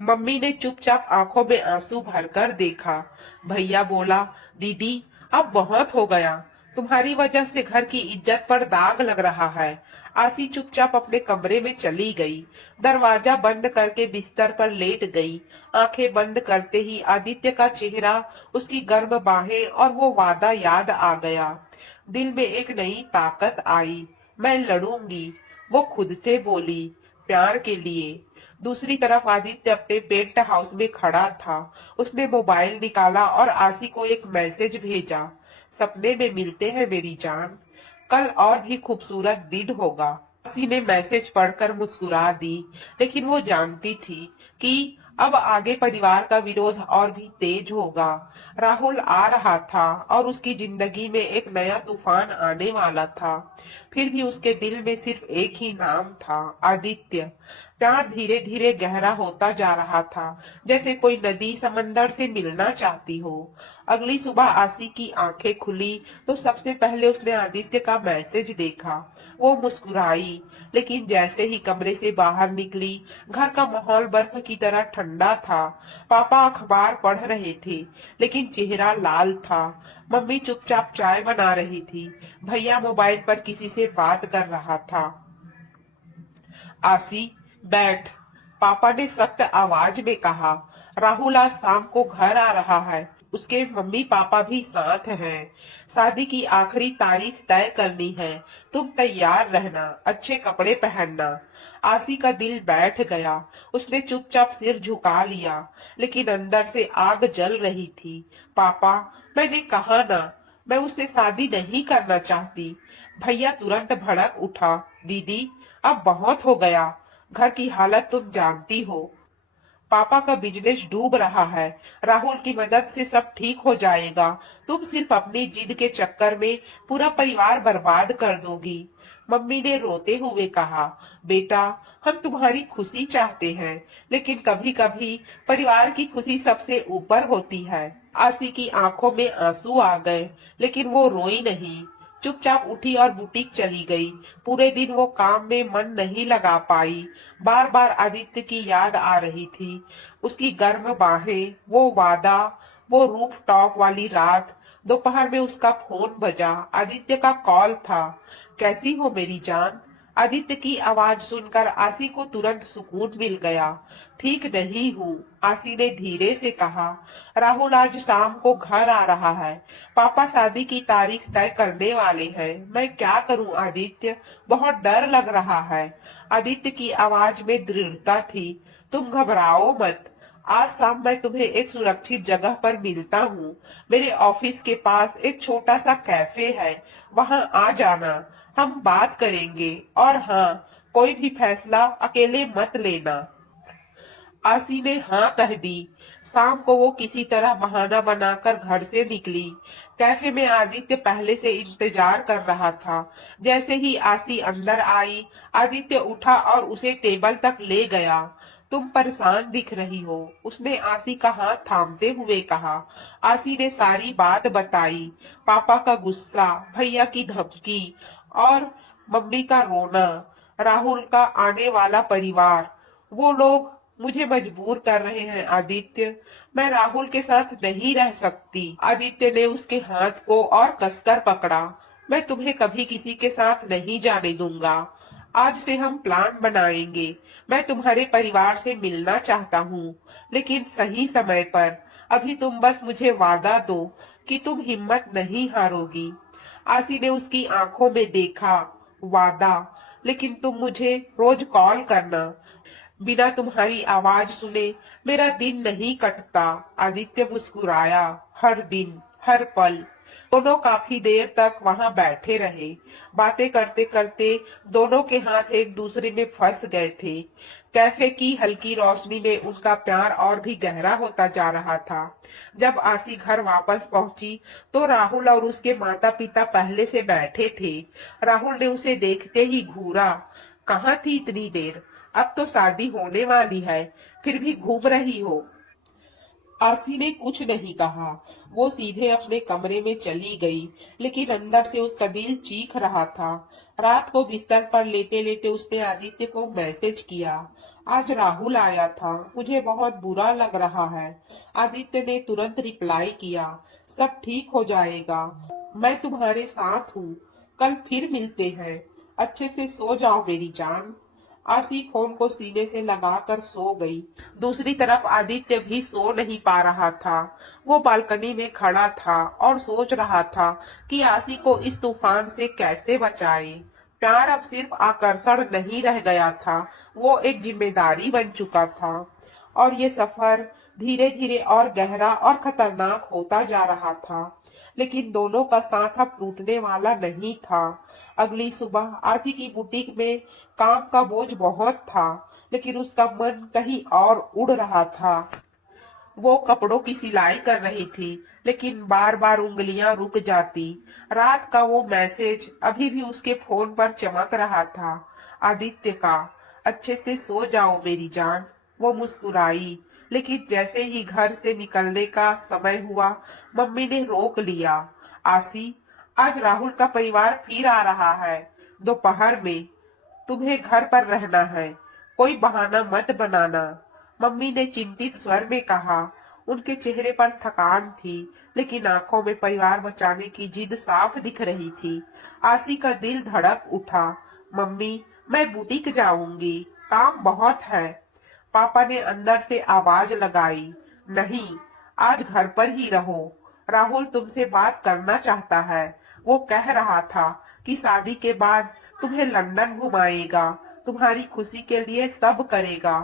मम्मी ने चुपचाप आंखों में आंसू भरकर देखा। भैया बोला, दीदी अब बहुत हो गया, तुम्हारी वजह से घर की इज्जत पर दाग लग रहा है। आसी चुपचाप अपने कमरे में चली गई, दरवाजा बंद करके बिस्तर पर लेट गई। आंखें बंद करते ही आदित्य का चेहरा, उसकी गर्म बाहें और वो वादा याद आ गया। दिल में एक नई ताकत आई, मैं लड़ूंगी, वो खुद से बोली, प्यार के लिए। दूसरी तरफ आदित्य अपने पेंट हाउस में खड़ा था। उसने मोबाइल निकाला और आसी को एक मैसेज भेजा, सपने में मिलते हैं मेरी जान, कल और भी खूबसूरत दिन होगा। आसी ने मैसेज पढ़कर मुस्कुरा दी, लेकिन वो जानती थी कि अब आगे परिवार का विरोध और भी तेज होगा। राहुल आ रहा था और उसकी जिंदगी में एक नया तूफान आने वाला था। फिर भी उसके दिल में सिर्फ एक ही नाम था, आदित्य। प्यार धीरे धीरे गहरा होता जा रहा था, जैसे कोई नदी समंदर से मिलना चाहती हो। अगली सुबह आसी की आंखें खुली तो सबसे पहले उसने आदित्य का मैसेज देखा। वो मुस्कुराई, लेकिन जैसे ही कमरे से बाहर निकली, घर का माहौल बर्फ की तरह ठंडा था। पापा अखबार पढ़ रहे थे, लेकिन चेहरा लाल था। मम्मी चुपचाप चाय बना रही थी। भैया मोबाइल पर किसी से बात कर रहा था। आसी, बैठ, पापा ने सख्त आवाज में कहा। राहुल आज शाम को घर आ रहा है, उसके मम्मी पापा भी साथ हैं। शादी की आखिरी तारीख तय करनी है, तुम तैयार रहना, अच्छे कपड़े पहनना। आसी का दिल बैठ गया, उसने चुपचाप सिर झुका लिया, लेकिन अंदर से आग जल रही थी। पापा, मैंने कहा ना, मैं उससे शादी नहीं करना चाहती। भैया तुरंत भड़क उठा, दीदी अब बहुत हो गया, घर की हालत तुम जानती हो। पापा का बिजनेस डूब रहा है, राहुल की मदद से सब ठीक हो जाएगा। तुम सिर्फ अपनी जिद के चक्कर में पूरा परिवार बर्बाद कर दोगी। मम्मी ने रोते हुए कहा, बेटा हम तुम्हारी खुशी चाहते हैं, लेकिन कभी कभी परिवार की खुशी सबसे ऊपर होती है। आसी की आंखों में आंसू आ गए, लेकिन वो रोई नहीं, चुपचाप उठी और बुटीक चली गई। पूरे दिन वो काम में मन नहीं लगा पाई। बार बार आदित्य की याद आ रही थी, उसकी गर्म बाहें, वो वादा, वो रूफ टॉप वाली रात। दोपहर में उसका फोन बजा, आदित्य का कॉल था। कैसी हो मेरी जान? आदित्य की आवाज सुनकर आसी को तुरंत सुकून मिल गया। ठीक नहीं हूँ, आसी ने धीरे से कहा। राहुल आज शाम को घर आ रहा है, पापा शादी की तारीख तय करने वाले हैं। मैं क्या करूं आदित्य, बहुत डर लग रहा है। आदित्य की आवाज में दृढ़ता थी, तुम घबराओ मत, आज शाम मैं तुम्हें एक सुरक्षित जगह पर मिलता हूँ। मेरे ऑफिस के पास एक छोटा सा कैफे है, वहाँ आ जाना, हम बात करेंगे। और हाँ, कोई भी फैसला अकेले मत लेना। आसी ने हाँ कह दी। शाम को वो किसी तरह बहाना बनाकर घर से निकली। कैफे में आदित्य पहले से इंतजार कर रहा था। जैसे ही आसी अंदर आई, आदित्य उठा और उसे टेबल तक ले गया। तुम परेशान दिख रही हो, उसने आसी का हाथ थामते हुए कहा। आसी ने सारी बात बताई, पापा का गुस्सा, भैया की धमकी और मम्मी का रोना, राहुल का आने वाला परिवार। वो लोग मुझे मजबूर कर रहे हैं आदित्य, मैं राहुल के साथ नहीं रह सकती। आदित्य ने उसके हाथ को और कसकर पकड़ा। मैं तुम्हें कभी किसी के साथ नहीं जाने दूंगा। आज से हम प्लान बनाएंगे। मैं तुम्हारे परिवार से मिलना चाहता हूँ, लेकिन सही समय पर। अभी तुम बस मुझे वादा दो कि तुम हिम्मत नहीं हारोगी। आसी ने उसकी आंखों में देखा, वादा, लेकिन तुम मुझे रोज कॉल करना। बिना तुम्हारी आवाज सुने मेरा दिन नहीं कटता। आदित्य मुस्कुराया, हर दिन, हर पल। दोनों काफी देर तक वहां बैठे रहे, बातें करते करते दोनों के हाथ एक दूसरे में फंस गए थे। कैफे की हल्की रोशनी में उनका प्यार और भी गहरा होता जा रहा था। जब आसी घर वापस पहुंची तो राहुल और उसके माता पिता पहले से बैठे थे। राहुल ने उसे देखते ही घूरा, कहाँ थी इतनी देर? अब तो शादी होने वाली है, फिर भी घूम रही हो। आरसी ने कुछ नहीं कहा। वो सीधे अपने कमरे में चली गई, लेकिन अंदर से उसका दिल चीख रहा था। रात को बिस्तर पर लेटे लेटे उसने आदित्य को मैसेज किया। आज राहुल आया था, मुझे बहुत बुरा लग रहा है। आदित्य ने तुरंत रिप्लाई किया, सब ठीक हो जाएगा, मैं तुम्हारे साथ हूँ, कल फिर मिलते हैं, अच्छे से सो जाओ मेरी जान। आसी फोन को सीने से लगाकर सो गई। दूसरी तरफ आदित्य भी सो नहीं पा रहा था। वो बालकनी में खड़ा था और सोच रहा था कि आसी को इस तूफान से कैसे बचाए। प्यार अब सिर्फ आकर्षण नहीं रह गया था, वो एक जिम्मेदारी बन चुका था। और ये सफर धीरे धीरे और गहरा और खतरनाक होता जा रहा था। लेकिन दोनों का साथ अब टूटने वाला नहीं था। अगली सुबह आसी की बुटीक में काम का बोझ बहुत था, लेकिन उसका मन कहीं और उड़ रहा था। वो कपड़ों की सिलाई कर रही थी, लेकिन बार बार उंगलियां रुक जाती। रात का वो मैसेज अभी भी उसके फोन पर चमक रहा था, आदित्य का, अच्छे से सो जाओ मेरी जान। वो मुस्कुराई, लेकिन जैसे ही घर से निकलने का समय हुआ, मम्मी ने रोक लिया। आसी, आज राहुल का परिवार फिर आ रहा है, दोपहर में, तुम्हें घर पर रहना है, कोई बहाना मत बनाना। मम्मी ने चिंतित स्वर में कहा। उनके चेहरे पर थकान थी, लेकिन आंखों में परिवार बचाने की जिद साफ दिख रही थी। आसी का दिल धड़क उठा। मम्मी, मैं बुटीक जाऊंगी, काम बहुत है। पापा ने अंदर से आवाज लगाई, नहीं, आज घर पर ही रहो, राहुल तुमसे बात करना चाहता है। वो कह रहा था कि शादी के बाद तुम्हें लंदन घुमाएगा, तुम्हारी खुशी के लिए सब करेगा।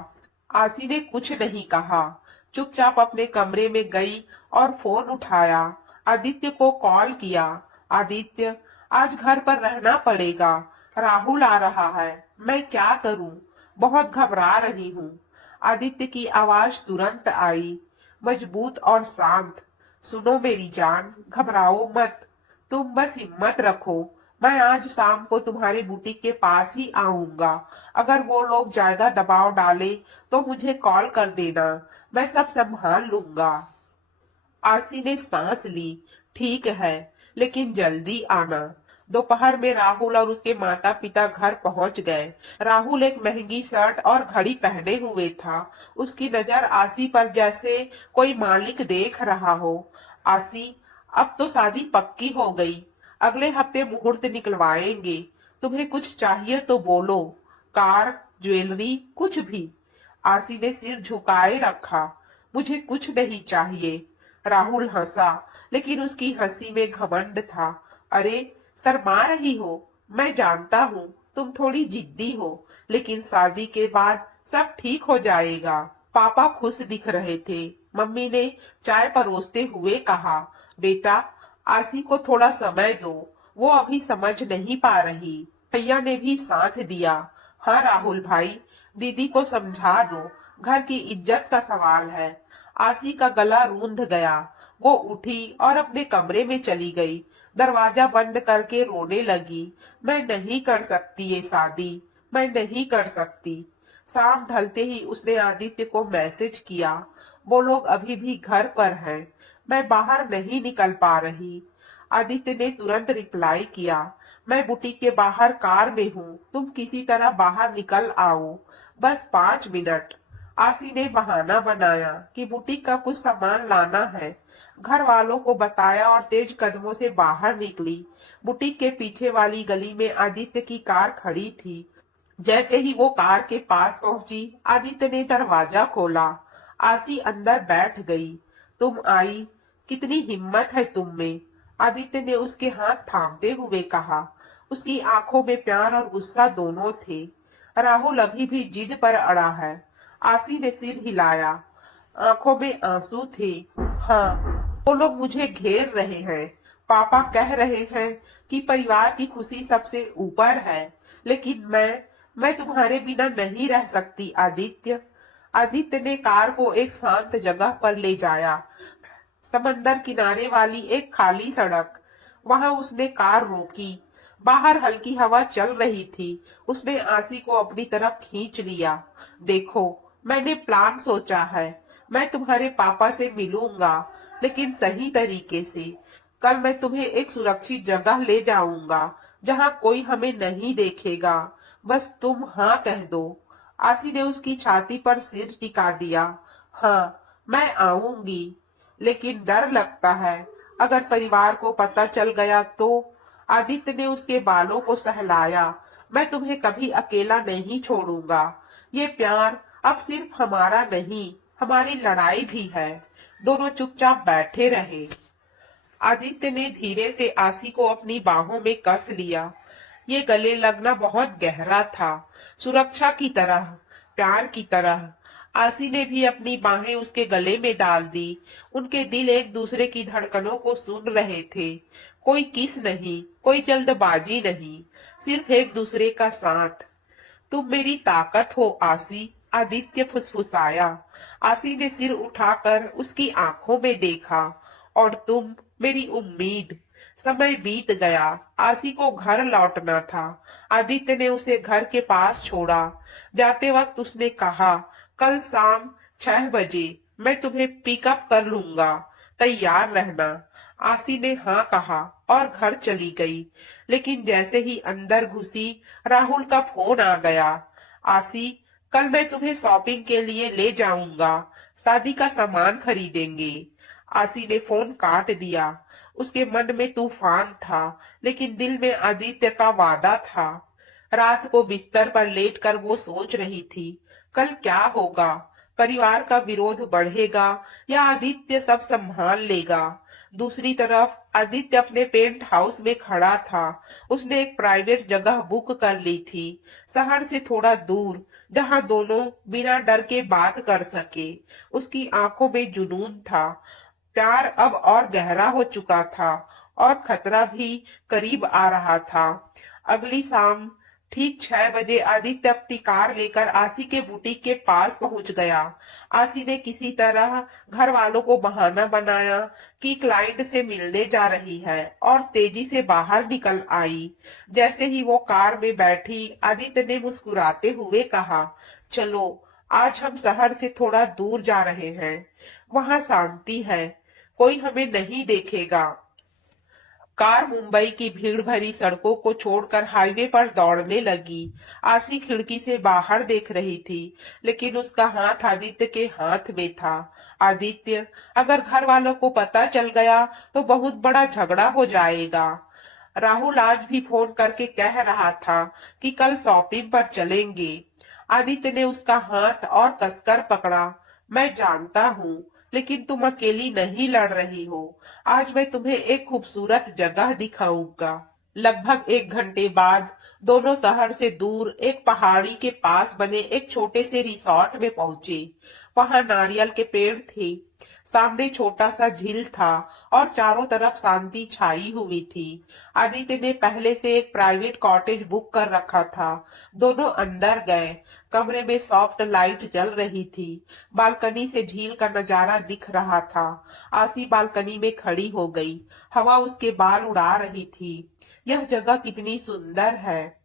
आसी ने कुछ नहीं कहा, चुपचाप अपने कमरे में गई और फोन उठाया। आदित्य को कॉल किया। आदित्य, आज घर पर रहना पड़ेगा, राहुल आ रहा है, मैं क्या करूं, बहुत घबरा रही हूँ। आदित्य की आवाज तुरंत आई, मजबूत और शांत, सुनो मेरी जान, घबराओ मत, तुम बस हिम्मत रखो, मैं आज शाम को तुम्हारे बुटीक के पास ही आऊंगा। अगर वो लोग ज्यादा दबाव डाले तो मुझे कॉल कर देना, मैं सब संभाल लूंगा। आरसी ने सांस ली। ठीक है, लेकिन जल्दी आना। दोपहर में राहुल और उसके माता पिता घर पहुंच गए। राहुल एक महंगी शर्ट और घड़ी पहने हुए था। उसकी नजर आसी पर जैसे कोई मालिक देख रहा हो। आसी, अब तो शादी पक्की हो गई, अगले हफ्ते मुहूर्त निकलवाएंगे, तुम्हें कुछ चाहिए तो बोलो, कार, ज्वेलरी, कुछ भी। आसी ने सिर झुकाए रखा, मुझे कुछ नहीं चाहिए। राहुल हंसा, लेकिन उसकी हंसी में घमंड था। अरे, शर्मा रही हो, मैं जानता हूँ तुम थोड़ी जिद्दी हो, लेकिन शादी के बाद सब ठीक हो जाएगा। पापा खुश दिख रहे थे। मम्मी ने चाय परोसते हुए कहा, बेटा, आसी को थोड़ा समय दो, वो अभी समझ नहीं पा रही। भैया ने भी साथ दिया। हाँ राहुल भाई, दीदी को समझा दो, घर की इज्जत का सवाल है। आसी का गला रूंध गया। वो उठी और अपने कमरे में चली गई। दरवाजा बंद करके रोने लगी। मैं नहीं कर सकती ये शादी, मैं नहीं कर सकती। शाम ढलते ही उसने आदित्य को मैसेज किया, वो लोग अभी भी घर पर हैं, मैं बाहर नहीं निकल पा रही। आदित्य ने तुरंत रिप्लाई किया, मैं बुटीक के बाहर कार में हूँ, तुम किसी तरह बाहर निकल आओ, बस 5 मिनट। आसी ने बहाना बनाया कि बुटीक का कुछ सामान लाना है। घर वालों को बताया और तेज कदमों से बाहर निकली। बुटीक के पीछे वाली गली में आदित्य की कार खड़ी थी। जैसे ही वो कार के पास पहुंची, आदित्य ने दरवाजा खोला। आसी अंदर बैठ गई। तुम आई, कितनी हिम्मत है तुम में, आदित्य ने उसके हाथ थामते हुए कहा। उसकी आंखों में प्यार और गुस्सा दोनों थे। राहुल अभी भी जिद पर अड़ा है। आसी ने सिर हिलाया, आंखों में आंसू थे। हाँ, वो लोग मुझे घेर रहे हैं। पापा कह रहे हैं कि परिवार की खुशी सबसे ऊपर है, लेकिन मैं तुम्हारे बिना नहीं रह सकती आदित्य। आदित्य ने कार को एक शांत जगह पर ले जाया, समंदर किनारे वाली एक खाली सड़क। वहां उसने कार रोकी। बाहर हल्की हवा चल रही थी। उसने आसी को अपनी तरफ खींच लिया। देखो, मैंने प्लान सोचा है। मैं तुम्हारे पापा से मिलूंगा, लेकिन सही तरीके से। कल मैं तुम्हें एक सुरक्षित जगह ले जाऊंगा, जहां कोई हमें नहीं देखेगा। बस तुम हाँ कह दो। आसी ने उसकी छाती पर सिर टिका दिया। हाँ, मैं आऊंगी, लेकिन डर लगता है, अगर परिवार को पता चल गया तो। आदित्य ने उसके बालों को सहलाया। मैं तुम्हें कभी अकेला नहीं छोड़ूंगा। ये प्यार अब सिर्फ हमारा नहीं, हमारी लड़ाई भी है। दोनों चुपचाप बैठे रहे। आदित्य ने धीरे से आसी को अपनी बाहों में कस लिया। ये गले लगना बहुत गहरा था, सुरक्षा की तरह, प्यार की तरह। आसी ने भी अपनी बाहें उसके गले में डाल दी। उनके दिल एक दूसरे की धड़कनों को सुन रहे थे। कोई किस नहीं, कोई जल्दबाजी नहीं, सिर्फ एक दूसरे का साथ। तुम मेरी ताकत हो आसी, आदित्य फुसफुसाया। आसी ने सिर उठाकर उसकी आंखों में देखा। और तुम मेरी उम्मीद। समय बीत गया। आसी को घर लौटना था। आदित्य ने उसे घर के पास छोड़ा। जाते वक्त उसने कहा, कल शाम 6 बजे मैं तुम्हें पिकअप कर लूंगा, तैयार रहना। आसी ने हाँ कहा और घर चली गई। लेकिन जैसे ही अंदर घुसी, राहुल का फोन आ गया। आसी, कल मैं तुम्हें शॉपिंग के लिए ले जाऊंगा, शादी का सामान खरीदेंगे। आसी ने फोन काट दिया। उसके मन में तूफान था, लेकिन दिल में आदित्य का वादा था। रात को बिस्तर पर लेटकर वो सोच रही थी, कल क्या होगा? परिवार का विरोध बढ़ेगा या आदित्य सब संभाल लेगा? दूसरी तरफ आदित्य अपने पेंट हाउस में खड़ा था। उसने एक प्राइवेट जगह बुक कर ली थी, शहर से थोड़ा दूर, जहां दोनों बिना डर के बात कर सके। उसकी आंखों में जुनून था। प्यार अब और गहरा हो चुका था, और खतरा भी करीब आ रहा था। अगली शाम ठीक 6 बजे आदित्य अपनी कार लेकर आसी के बुटीक के पास पहुंच गया। आसी ने किसी तरह घर वालों को बहाना बनाया कि क्लाइंट से मिलने जा रही है, और तेजी से बाहर निकल आई। जैसे ही वो कार में बैठी, आदित्य ने मुस्कुराते हुए कहा, चलो, आज हम शहर से थोड़ा दूर जा रहे हैं। वहां शांति है, कोई हमें नहीं देखेगा। कार मुंबई की भीड़ भरी सड़कों को छोड़कर हाईवे पर दौड़ने लगी। आशी खिड़की से बाहर देख रही थी, लेकिन उसका हाथ आदित्य के हाथ में था। आदित्य, अगर घर वालों को पता चल गया तो बहुत बड़ा झगड़ा हो जाएगा। राहुल आज भी फोन करके कह रहा था कि कल शॉपिंग पर चलेंगे। आदित्य ने उसका हाथ और कसकर पकड़ा। मैं जानता हूँ, लेकिन तुम अकेली नहीं लड़ रही हो। आज मैं तुम्हें एक खूबसूरत जगह दिखाऊंगा। लगभग 1 घंटे बाद दोनों शहर से दूर एक पहाड़ी के पास बने एक छोटे से रिसोर्ट में पहुंचे। वहां नारियल के पेड़ थे, सामने छोटा सा झील था, और चारों तरफ शांति छाई हुई थी। आदित्य ने पहले से एक प्राइवेट कॉटेज बुक कर रखा था। दोनों अंदर गए। कमरे में सॉफ्ट लाइट जल रही थी। बालकनी से झील का नजारा दिख रहा था। आसी बालकनी में खड़ी हो गई। हवा उसके बाल उड़ा रही थी। यह जगह कितनी सुंदर है।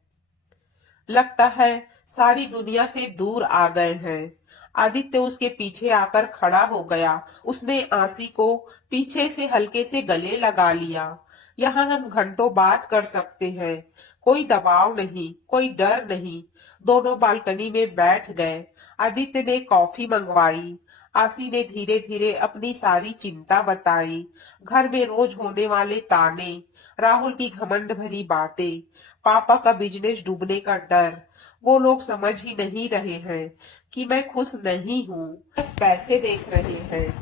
लगता है सारी दुनिया से दूर आ गए हैं। आदित्य उसके पीछे आकर खड़ा हो गया। उसने आसी को पीछे से हल्के से गले लगा लिया। यहाँ हम घंटों बात कर सकते हैं, कोई दबाव नहीं, कोई डर नहीं। दोनों बालकनी में बैठ गए। आदित्य ने कॉफी मंगवाई। आसी ने धीरे धीरे अपनी सारी चिंता बताई। घर में रोज होने वाले ताने, राहुल की घमंड भरी बातें, पापा का बिजनेस डूबने का डर। वो लोग समझ ही नहीं रहे हैं कि मैं खुश नहीं हूँ, बस पैसे देख रहे हैं।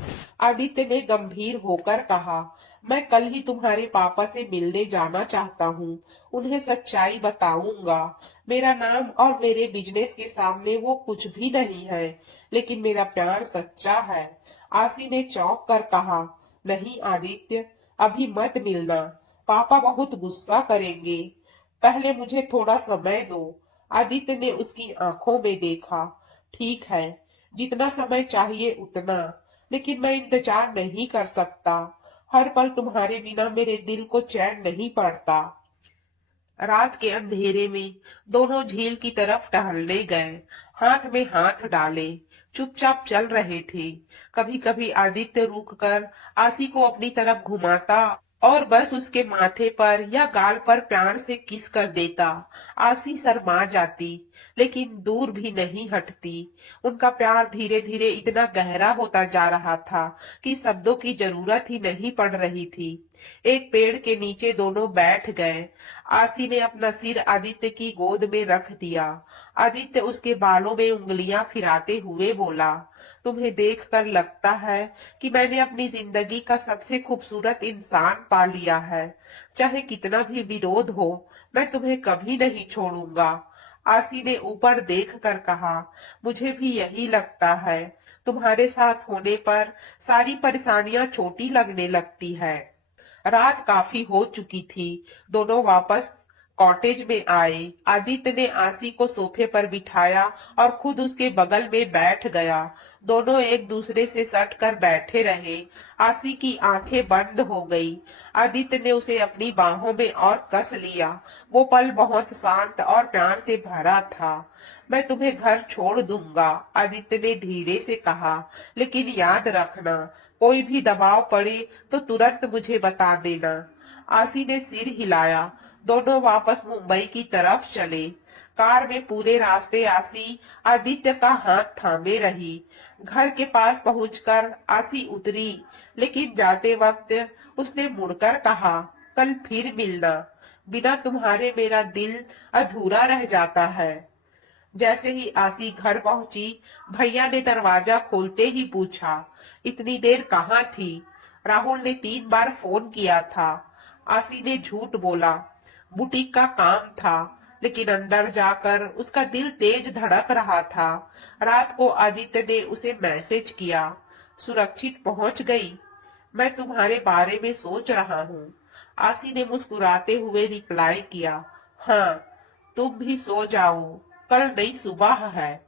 आदित्य ने गंभीर होकर कहा, मैं कल ही तुम्हारे पापा से मिलने जाना चाहता हूँ। उन्हें सच्चाई बताऊंगा। मेरा नाम और मेरे बिजनेस के सामने वो कुछ भी नहीं है, लेकिन मेरा प्यार सच्चा है। आसी ने चौंक कर कहा, नहीं आदित्य, अभी मत मिलना। पापा बहुत गुस्सा करेंगे। पहले मुझे थोड़ा समय दो। आदित्य ने उसकी आंखों में देखा। ठीक है, जितना समय चाहिए उतना, लेकिन मैं इंतजार नहीं कर सकता। हर पल तुम्हारे बिना मेरे दिल को चैन नहीं पड़ता। रात के अंधेरे में दोनों झील की तरफ टहलने गए, हाथ में हाथ डाले, चुपचाप चल रहे थे। कभी कभी आदित्य रुककर आसी को अपनी तरफ घुमाता और बस उसके माथे पर या गाल पर प्यार से किस कर देता। आसी शर्मा जाती, लेकिन दूर भी नहीं हटती। उनका प्यार धीरे धीरे इतना गहरा होता जा रहा था कि शब्दों की जरूरत ही नहीं पड़ रही थी। एक पेड़ के नीचे दोनों बैठ गए। आसी ने अपना सिर आदित्य की गोद में रख दिया। आदित्य उसके बालों में उंगलियां फिराते हुए बोला, तुम्हें देखकर लगता है कि मैंने अपनी जिंदगी का सबसे खूबसूरत इंसान पा लिया है। चाहे कितना भी विरोध हो, मैं तुम्हें कभी नहीं छोड़ूंगा। आसी ने ऊपर देख कर कहा, मुझे भी यही लगता है। तुम्हारे साथ होने पर सारी परेशानियां छोटी लगने लगती है। रात काफी हो चुकी थी। दोनों वापस कॉटेज में आए। आदित्य ने आसी को सोफे पर बिठाया और खुद उसके बगल में बैठ गया। दोनों एक दूसरे से सट कर बैठे रहे। आसी की आंखें बंद हो गई। आदित्य ने उसे अपनी बाहों में और कस लिया। वो पल बहुत शांत और प्यार से भरा था। मैं तुम्हें घर छोड़ दूंगा, आदित्य ने धीरे से कहा, लेकिन याद रखना, कोई भी दबाव पड़े तो तुरंत मुझे बता देना। आसी ने सिर हिलाया। दोनों वापस मुंबई की तरफ चले। कार में पूरे रास्ते आसी आदित्य का हाथ थामे रही। घर के पास पहुंचकर आसी उतरी, लेकिन जाते वक्त उसने मुड़कर कहा, कल फिर मिलना। बिना तुम्हारे मेरा दिल अधूरा रह जाता है। जैसे ही आसी घर पहुंची, भैया ने दरवाजा खोलते ही पूछा, इतनी देर कहाँ थी? राहुल ने 3 बार फोन किया था। आसी ने झूठ बोला, बुटीक का काम था, लेकिन अंदर जाकर उसका दिल तेज धड़क रहा था। रात को आदित्य ने उसे मैसेज किया, सुरक्षित पहुंच गई? मैं तुम्हारे बारे में सोच रहा हूँ। आसी ने मुस्कुराते हुए रिप्लाई किया, हाँ, तुम भी सो जाओ, कल नई सुबह है।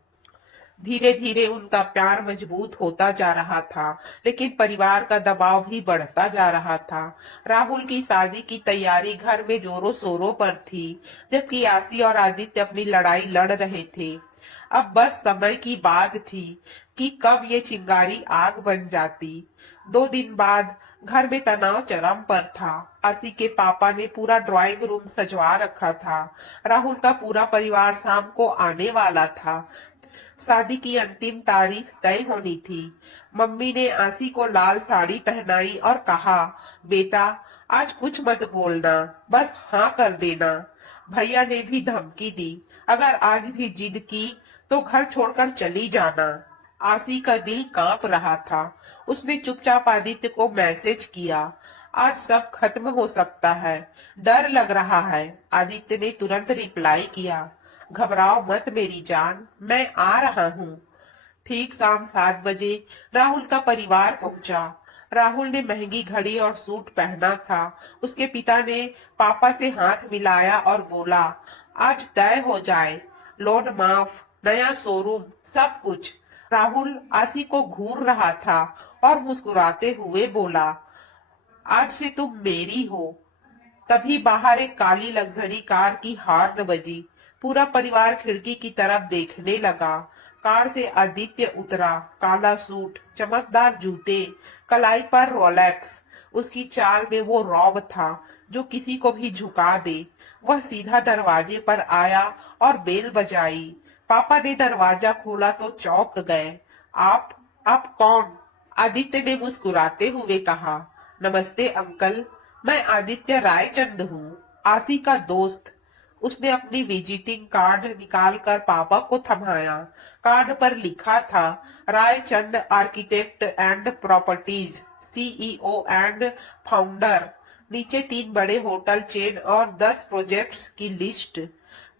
धीरे धीरे उनका प्यार मजबूत होता जा रहा था, लेकिन परिवार का दबाव भी बढ़ता जा रहा था। राहुल की शादी की तैयारी घर में जोरों शोरों पर थी, जबकि आसी और आदित्य अपनी लड़ाई लड़ रहे थे। अब बस समय की बात थी कि कब ये चिंगारी आग बन जाती। 2 दिन बाद घर में तनाव चरम पर था। आसी के पापा ने पूरा ड्राइंग रूम सजवा रखा था। राहुल का पूरा परिवार शाम को आने वाला था। शादी की अंतिम तारीख तय होनी थी। मम्मी ने आसी को लाल साड़ी पहनाई और कहा, बेटा, आज कुछ मत बोलना, बस हाँ कर देना। भैया ने भी धमकी दी, अगर आज भी जिद की तो घर छोड़कर चली जाना। आसी का दिल कांप रहा था। उसने चुपचाप आदित्य को मैसेज किया, आज सब खत्म हो सकता है, डर लग रहा है। आदित्य ने तुरंत रिप्लाई किया, घबराओ मत मेरी जान, मैं आ रहा हूँ। ठीक शाम 7 बजे राहुल का परिवार पहुंचा। राहुल ने महंगी घड़ी और सूट पहना था। उसके पिता ने पापा से हाथ मिलाया और बोला, आज तय हो जाए, लोन माफ, नया शोरूम, सब कुछ। राहुल आसी को घूर रहा था और मुस्कुराते हुए बोला, आज से तुम मेरी हो। तभी बाहर एक काली लग्जरी कार की हॉर्न बजी। पूरा परिवार खिड़की की तरफ देखने लगा। कार से आदित्य उतरा, काला सूट, चमकदार जूते, कलाई पर रोलेक्स। उसकी चाल में वो रौब था जो किसी को भी झुका दे। वह सीधा दरवाजे पर आया और बेल बजाई। पापा ने दरवाजा खोला तो चौंक गए। आप कौन? आदित्य ने मुस्कुराते हुए कहा, नमस्ते अंकल, मैं आदित्य रायचंद हूँ, आसी का दोस्त। उसने अपनी विजिटिंग कार्ड निकालकर पापा को थमाया। कार्ड पर लिखा था, Raichand architect and properties, CEO and founder. नीचे 3 बड़े होटल चेन और 10 प्रोजेक्ट्स की लिस्ट।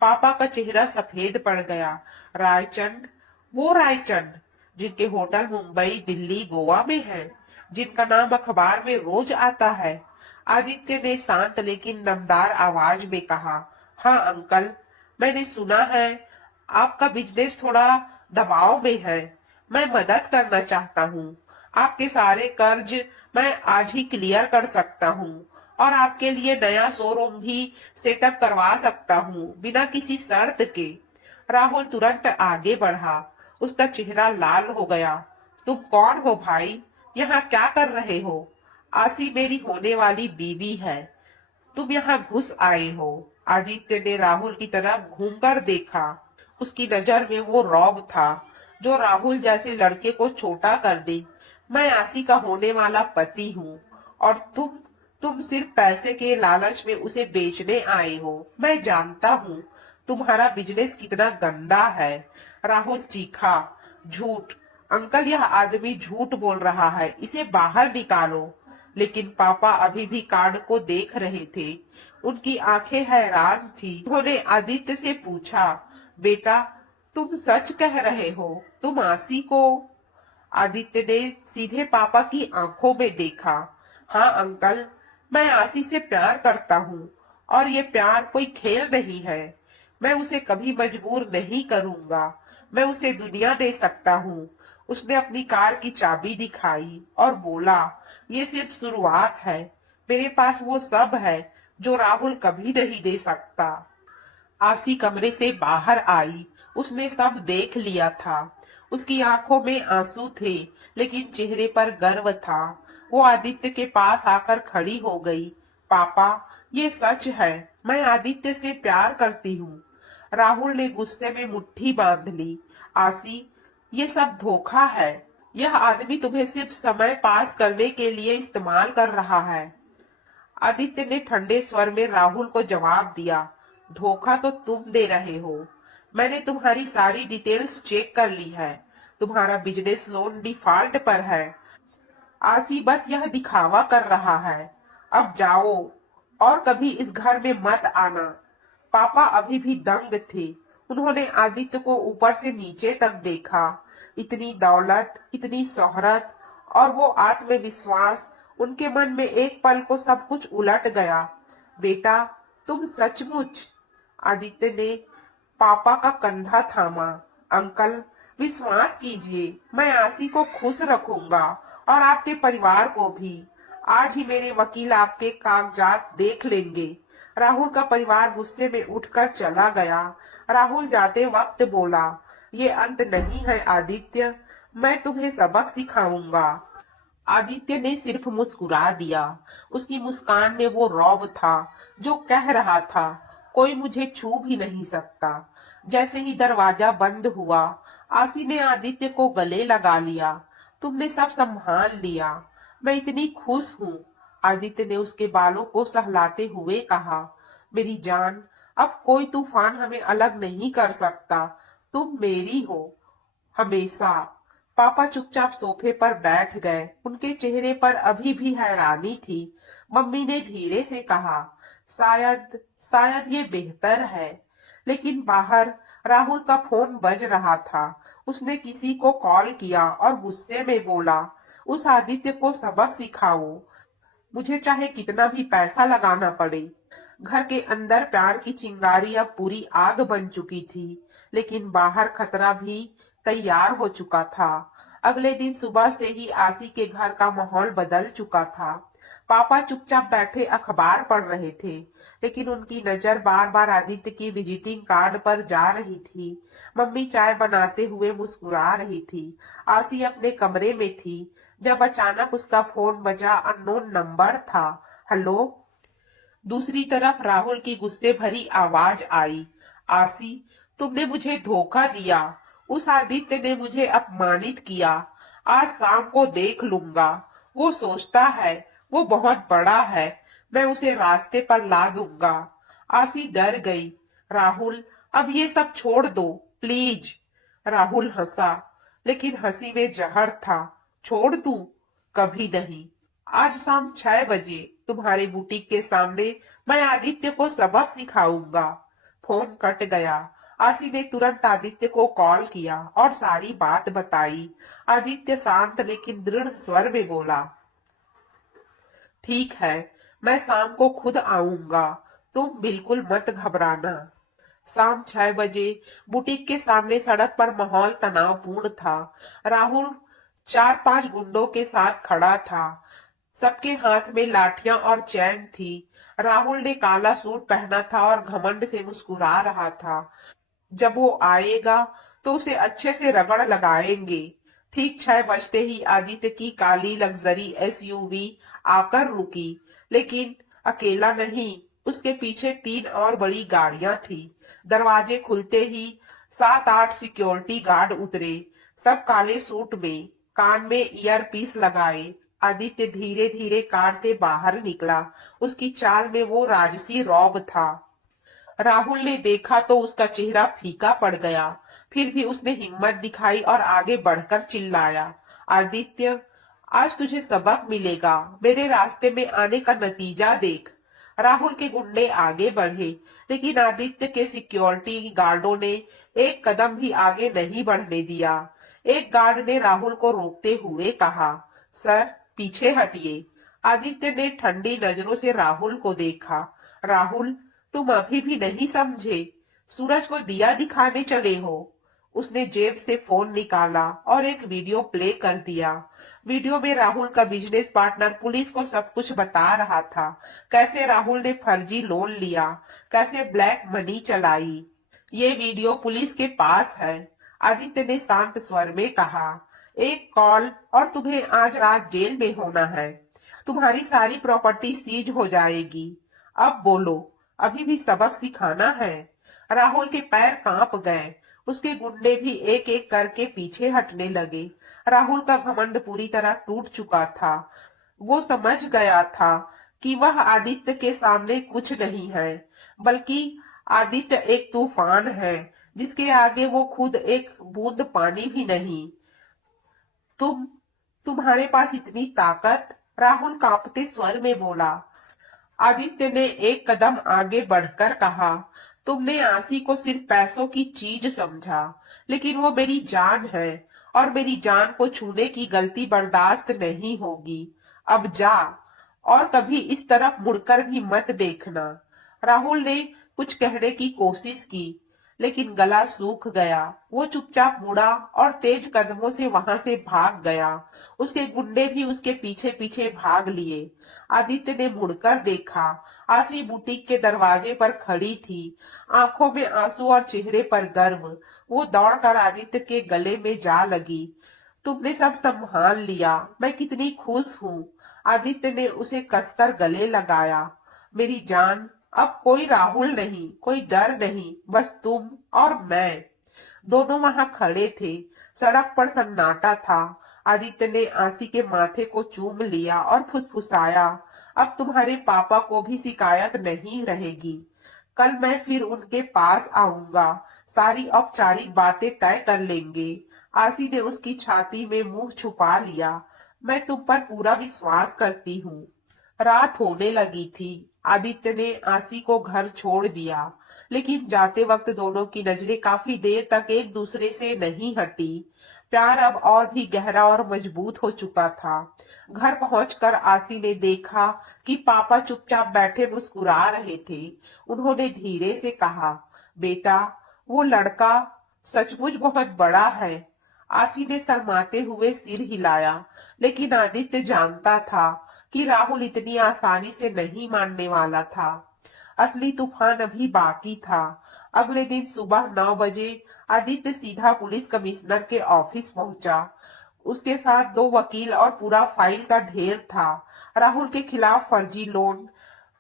पापा का चेहरा सफेद पड़ गया। रायचंद, वो रायचंद जिनके होटल मुंबई, दिल्ली, गोवा में है, जिनका नाम अखबार में रोज आता है। आदित्य ने शांत लेकिन दमदार आवाज में कहा, हाँ अंकल, मैंने सुना है आपका बिजनेस थोड़ा दबाव में है। मैं मदद करना चाहता हूँ। आपके सारे कर्ज मैं आज ही क्लियर कर सकता हूँ और आपके लिए नया शोरूम भी सेटअप करवा सकता हूँ बिना किसी शर्त के। राहुल तुरंत आगे बढ़ा। उसका चेहरा लाल हो गया। तुम कौन हो भाई? यहाँ क्या कर रहे हो? आसी मेरी होने वाली बीवी है। तुम यहाँ घुस आए हो। आदित्य ने राहुल की तरफ घूमकर देखा। उसकी नजर में वो रौब था जो राहुल जैसे लड़के को छोटा कर दे। मैं आसी का होने वाला पति हूँ और तुम सिर्फ पैसे के लालच में उसे बेचने आए हो। मैं जानता हूँ तुम्हारा बिजनेस कितना गंदा है। राहुल चीखा। झूठ! अंकल, यह आदमी झूठ बोल रहा है, इसे बाहर निकालो। लेकिन पापा अभी भी कार्ड को देख रहे थे। उनकी आंखें हैरान थी। उन्होंने आदित्य से पूछा, बेटा, तुम सच कह रहे हो? तुम आसी को? आदित्य ने सीधे पापा की आंखों में देखा। हाँ अंकल, मैं आसी से प्यार करता हूँ और ये प्यार कोई खेल नहीं है। मैं उसे कभी मजबूर नहीं करूंगा। मैं उसे दुनिया दे सकता हूँ। उसने अपनी कार की चाबी दिखाई और बोला, ये सिर्फ शुरुआत है। मेरे पास वो सब है जो राहुल कभी नहीं दे सकता। आसी कमरे से बाहर आई। उसने सब देख लिया था। उसकी आंखों में आंसू थे, लेकिन चेहरे पर गर्व था। वो आदित्य के पास आकर खड़ी हो गई। पापा, ये सच है। मैं आदित्य से प्यार करती हूँ। राहुल ने गुस्से में मुट्ठी बांध ली। आसी, ये सब धोखा है। यह आदमी तुम्हें सिर्फ समय पास करने के लिए इस्तेमाल कर रहा है। आदित्य ने ठंडे स्वर में राहुल को जवाब दिया, धोखा तो तुम दे रहे हो। मैंने तुम्हारी सारी डिटेल्स चेक कर ली है। तुम्हारा बिजनेस लोन डिफॉल्ट पर है। आसी बस यह दिखावा कर रहा है। अब जाओ और कभी इस घर में मत आना। पापा अभी भी दंग थे। उन्होंने आदित्य को ऊपर से नीचे तक देखा। इतनी दौलत, इतनी शोहरत और वो आत्मविश्वास। उनके मन में एक पल को सब कुछ उलट गया। बेटा, तुम सचमुच? आदित्य ने पापा का कंधा थामा। अंकल, विश्वास कीजिए, मैं आसी को खुश रखूंगा और आपके परिवार को भी। आज ही मेरे वकील आपके कागजात देख लेंगे। राहुल का परिवार गुस्से में उठकर चला गया। राहुल जाते वक्त बोला, ये अंत नहीं है आदित्य, मैं तुम्हें सबक सिखाऊंगा। आदित्य ने सिर्फ मुस्कुरा दिया। उसकी मुस्कान में वो रौब था जो कह रहा था, कोई मुझे छू भी नहीं सकता। जैसे ही दरवाजा बंद हुआ, आसी ने आदित्य को गले लगा लिया। तुमने सब संभाल लिया। मैं इतनी खुश हूँ। आदित्य ने उसके बालों को सहलाते हुए कहा, मेरी जान, अब कोई तूफान हमें अलग नहीं कर सकता। तुम मेरी हो, हमेशा। पापा चुपचाप सोफे पर बैठ गए। उनके चेहरे पर अभी भी हैरानी थी। मम्मी ने धीरे से कहा, शायद शायद ये बेहतर है। लेकिन बाहर राहुल का फोन बज रहा था। उसने किसी को कॉल किया और गुस्से में बोला, उस आदित्य को सबक सिखाओ, मुझे चाहे कितना भी पैसा लगाना पड़े। घर के अंदर प्यार की चिंगारी अब पूरी आग बन चुकी थी, लेकिन बाहर खतरा भी तैयार हो चुका था। अगले दिन सुबह से ही आसी के घर का माहौल बदल चुका था। पापा चुपचाप बैठे अखबार पढ़ रहे थे, लेकिन उनकी नजर बार बार आदित्य की विजिटिंग कार्ड पर जा रही थी। मम्मी चाय बनाते हुए मुस्कुरा रही थी। आसी अपने कमरे में थी जब अचानक उसका फोन बजा। अननोन नंबर था। हेलो। दूसरी तरफ राहुल की गुस्से भरी आवाज आई, आसी, तुमने मुझे धोखा दिया। उस आदित्य ने मुझे अपमानित किया। आज शाम को देख लूंगा। वो सोचता है वो बहुत बड़ा है। मैं उसे रास्ते पर ला दूंगा। आसी डर गई। राहुल, अब ये सब छोड़ दो, प्लीज। राहुल हंसा, लेकिन हंसी में जहर था। छोड़ दूं? कभी नहीं। आज शाम 6 बजे तुम्हारे बुटीक के सामने मैं आदित्य को सबक सिखाऊंगा। फोन कट गया। आसी ने तुरंत आदित्य को कॉल किया और सारी बात बताई। आदित्य शांत लेकिन दृढ़ स्वर में बोला, ठीक है, मैं शाम को खुद आऊंगा। तुम बिल्कुल मत घबराना। शाम 6 बजे बुटीक के सामने सड़क पर माहौल तनावपूर्ण था। राहुल 4-5 गुंडों के साथ खड़ा था। सबके हाथ में लाठियां और चैन थी। राहुल ने काला सूट पहना था और घमंड से मुस्कुरा रहा था। जब वो आएगा तो उसे अच्छे से रगड़ लगाएंगे। ठीक 6 बजते ही आदित्य की काली लग्जरी एसयूवी आकर रुकी, लेकिन अकेला नहीं, उसके पीछे 3 और बड़ी गाड़ियां थी। दरवाजे खुलते ही 7-8 सिक्योरिटी गार्ड उतरे, सब काले सूट में, कान में ईयर पीस लगाए। आदित्य धीरे धीरे कार से बाहर निकला। उसकी चाल में वो राजसी रौब था। राहुल ने देखा तो उसका चेहरा फीका पड़ गया। फिर भी उसने हिम्मत दिखाई और आगे बढ़कर चिल्लाया, आदित्य, आज तुझे सबक मिलेगा। मेरे रास्ते में आने का नतीजा देख। राहुल के गुंडे आगे बढ़े, लेकिन आदित्य के सिक्योरिटी गार्डों ने एक कदम भी आगे नहीं बढ़ने दिया। एक गार्ड ने राहुल को रोकते हुए कहा, सर, पीछे हटिए। आदित्य ने ठंडी नजरों से राहुल को देखा। राहुल, तुम अभी भी नहीं समझे? सूरज को दिया दिखाने चले हो? उसने जेब से फोन निकाला और एक वीडियो प्ले कर दिया। वीडियो में राहुल का बिजनेस पार्टनर पुलिस को सब कुछ बता रहा था। कैसे राहुल ने फर्जी लोन लिया, कैसे ब्लैक मनी चलाई। ये वीडियो पुलिस के पास है। आदित्य ने शांत स्वर में कहा, एक कॉल और तुम्हें आज रात जेल में होना है। तुम्हारी सारी प्रॉपर्टी सीज हो जाएगी। अब बोलो, अभी भी सबक सिखाना है? राहुल के पैर कांप गए। उसके गुंडे भी एक एक करके पीछे हटने लगे। राहुल का घमंड पूरी तरह टूट चुका था। वो समझ गया था कि वह आदित्य के सामने कुछ नहीं है, बल्कि आदित्य एक तूफान है, जिसके आगे वो खुद एक बूंद पानी भी नहीं। तुम तुम्हारे पास इतनी ताकत? राहुल कांपते स्वर में बोला। आदित्य ने एक कदम आगे बढ़कर कहा, तुमने आसी को सिर्फ पैसों की चीज समझा, लेकिन वो मेरी जान है, और मेरी जान को छूने की गलती बर्दाश्त नहीं होगी। अब जा, और कभी इस तरफ मुड़कर भी मत देखना। राहुल ने कुछ कहने की कोशिश की, लेकिन गला सूख गया। वो चुपचाप मुड़ा और तेज कदमों से वहां से भाग गया। उसके गुंडे भी उसके पीछे पीछे भाग लिए। आदित्य ने मुड़कर देखा। आसी बुटीक के दरवाजे पर खड़ी थी, आंखों में आंसू और चेहरे पर गर्व। वो दौड़कर आदित्य के गले में जा लगी। तुमने सब संभाल लिया, मैं कितनी खुश हूँ। आदित्य ने उसे कसकर गले लगाया। मेरी जान, अब कोई राहुल नहीं, कोई डर नहीं, बस तुम और मैं। दोनों वहां खड़े थे। सड़क पर सन्नाटा था। आदित्य ने आसी के माथे को चूम लिया और फुसफुसाया, अब तुम्हारे पापा को भी शिकायत नहीं रहेगी। कल मैं फिर उनके पास आऊंगा, सारी औपचारिक बातें तय कर लेंगे। आसी ने उसकी छाती में मुंह छुपा लिया। मैं तुम पर पूरा विश्वास करती हूँ। रात होने लगी थी। आदित्य ने आसी को घर छोड़ दिया, लेकिन जाते वक्त दोनों की नजरें काफी देर तक एक दूसरे से नहीं हटी। प्यार अब और भी गहरा और मजबूत हो चुका था। घर पहुंचकर आसी ने देखा कि पापा चुपचाप बैठे मुस्कुरा रहे थे। उन्होंने धीरे से कहा, बेटा, वो लड़का सचमुच बहुत बड़ा है। आसी ने शर्माते हुए सिर हिलाया, लेकिन आदित्य जानता था कि राहुल इतनी आसानी से नहीं मानने वाला था। असली तूफान अभी बाकी था। अगले दिन सुबह 9 बजे आदित्य सीधा पुलिस कमिश्नर के ऑफिस पहुंचा। उसके साथ 2 वकील और पूरा फाइल का ढेर था। राहुल के खिलाफ फर्जी लोन,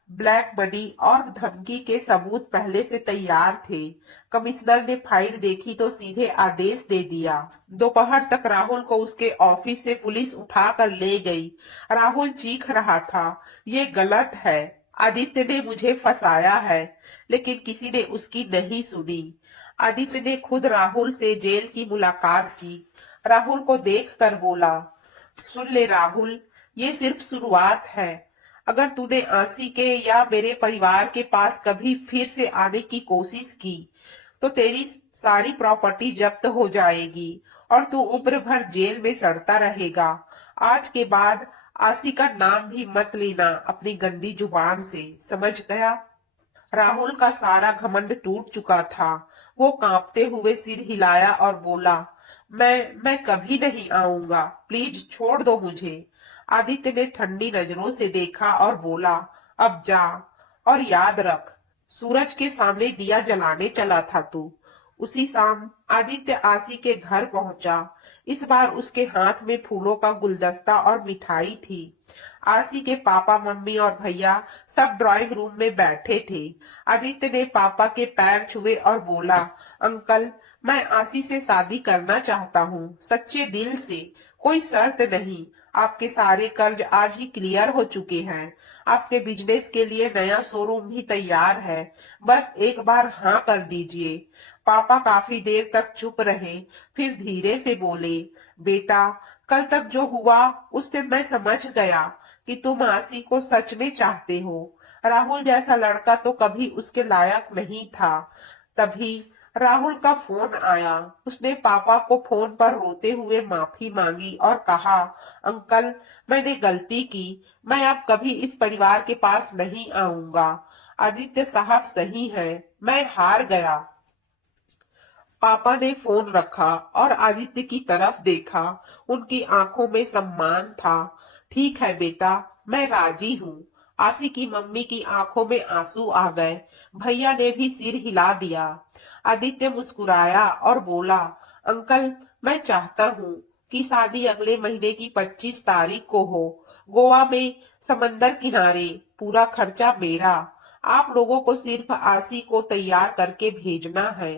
ब्लैक मनी और धमकी के सबूत पहले से तैयार थे। कमिश्नर ने फाइल देखी तो सीधे आदेश दे दिया। दोपहर तक राहुल को उसके ऑफिस से पुलिस उठा कर ले गई। राहुल चीख रहा था, ये गलत है, आदित्य ने मुझे फंसाया है। लेकिन किसी ने उसकी नहीं सुनी। आदित्य ने खुद राहुल से जेल की मुलाकात की। राहुल को देखकर बोला, सुन ले राहुल, ये सिर्फ शुरुआत है। अगर तूने आंसी के या मेरे परिवार के पास कभी फिर से आने की कोशिश की, तो तेरी सारी प्रॉपर्टी जब्त हो जाएगी और तू उम्र भर जेल में सड़ता रहेगा। आज के बाद आंसी का नाम भी मत लेना अपनी गंदी जुबान से, समझ गया? राहुल का सारा घमंड टूट चुका था। वो कांपते हुए सिर हिलाया और बोला, मैं कभी नहीं आऊंगा, प्लीज छोड़ दो मुझे। आदित्य ने ठंडी नजरों से देखा और बोला, अब जा, और याद रख, सूरज के सामने दिया जलाने चला था तू। उसी शाम आदित्य आसी के घर पहुंचा। इस बार उसके हाथ में फूलों का गुलदस्ता और मिठाई थी। आसी के पापा, मम्मी और भैया सब ड्राइंग रूम में बैठे थे। आदित्य ने पापा के पैर छुए और बोला, अंकल, मैं आसी से शादी करना चाहता हूँ, सच्चे दिल से, कोई शर्त नहीं। आपके सारे कर्ज आज ही क्लियर हो चुके हैं। आपके बिजनेस के लिए नया शोरूम भी तैयार है। बस एक बार हाँ कर दीजिए। पापा काफी देर तक चुप रहे, फिर धीरे से बोले, बेटा, कल तक जो हुआ उससे मैं समझ गया कि तुम आसी को सच में चाहते हो। राहुल जैसा लड़का तो कभी उसके लायक नहीं था। तभी राहुल का फोन आया। उसने पापा को फोन पर रोते हुए माफी मांगी और कहा, अंकल, मैंने गलती की, मैं अब कभी इस परिवार के पास नहीं आऊंगा। आदित्य साहब सही है, मैं हार गया। पापा ने फोन रखा और आदित्य की तरफ देखा। उनकी आंखों में सम्मान था। ठीक है बेटा, मैं राजी हूँ। आसी की मम्मी की आंखों में आंसू आ गए। भैया ने भी सिर हिला दिया। आदित्य मुस्कुराया और बोला, अंकल, मैं चाहता हूँ कि शादी अगले महीने की 25 तारीख को हो, गोवा में, समंदर किनारे। पूरा खर्चा मेरा। आप लोगों को सिर्फ आसी को तैयार करके भेजना है।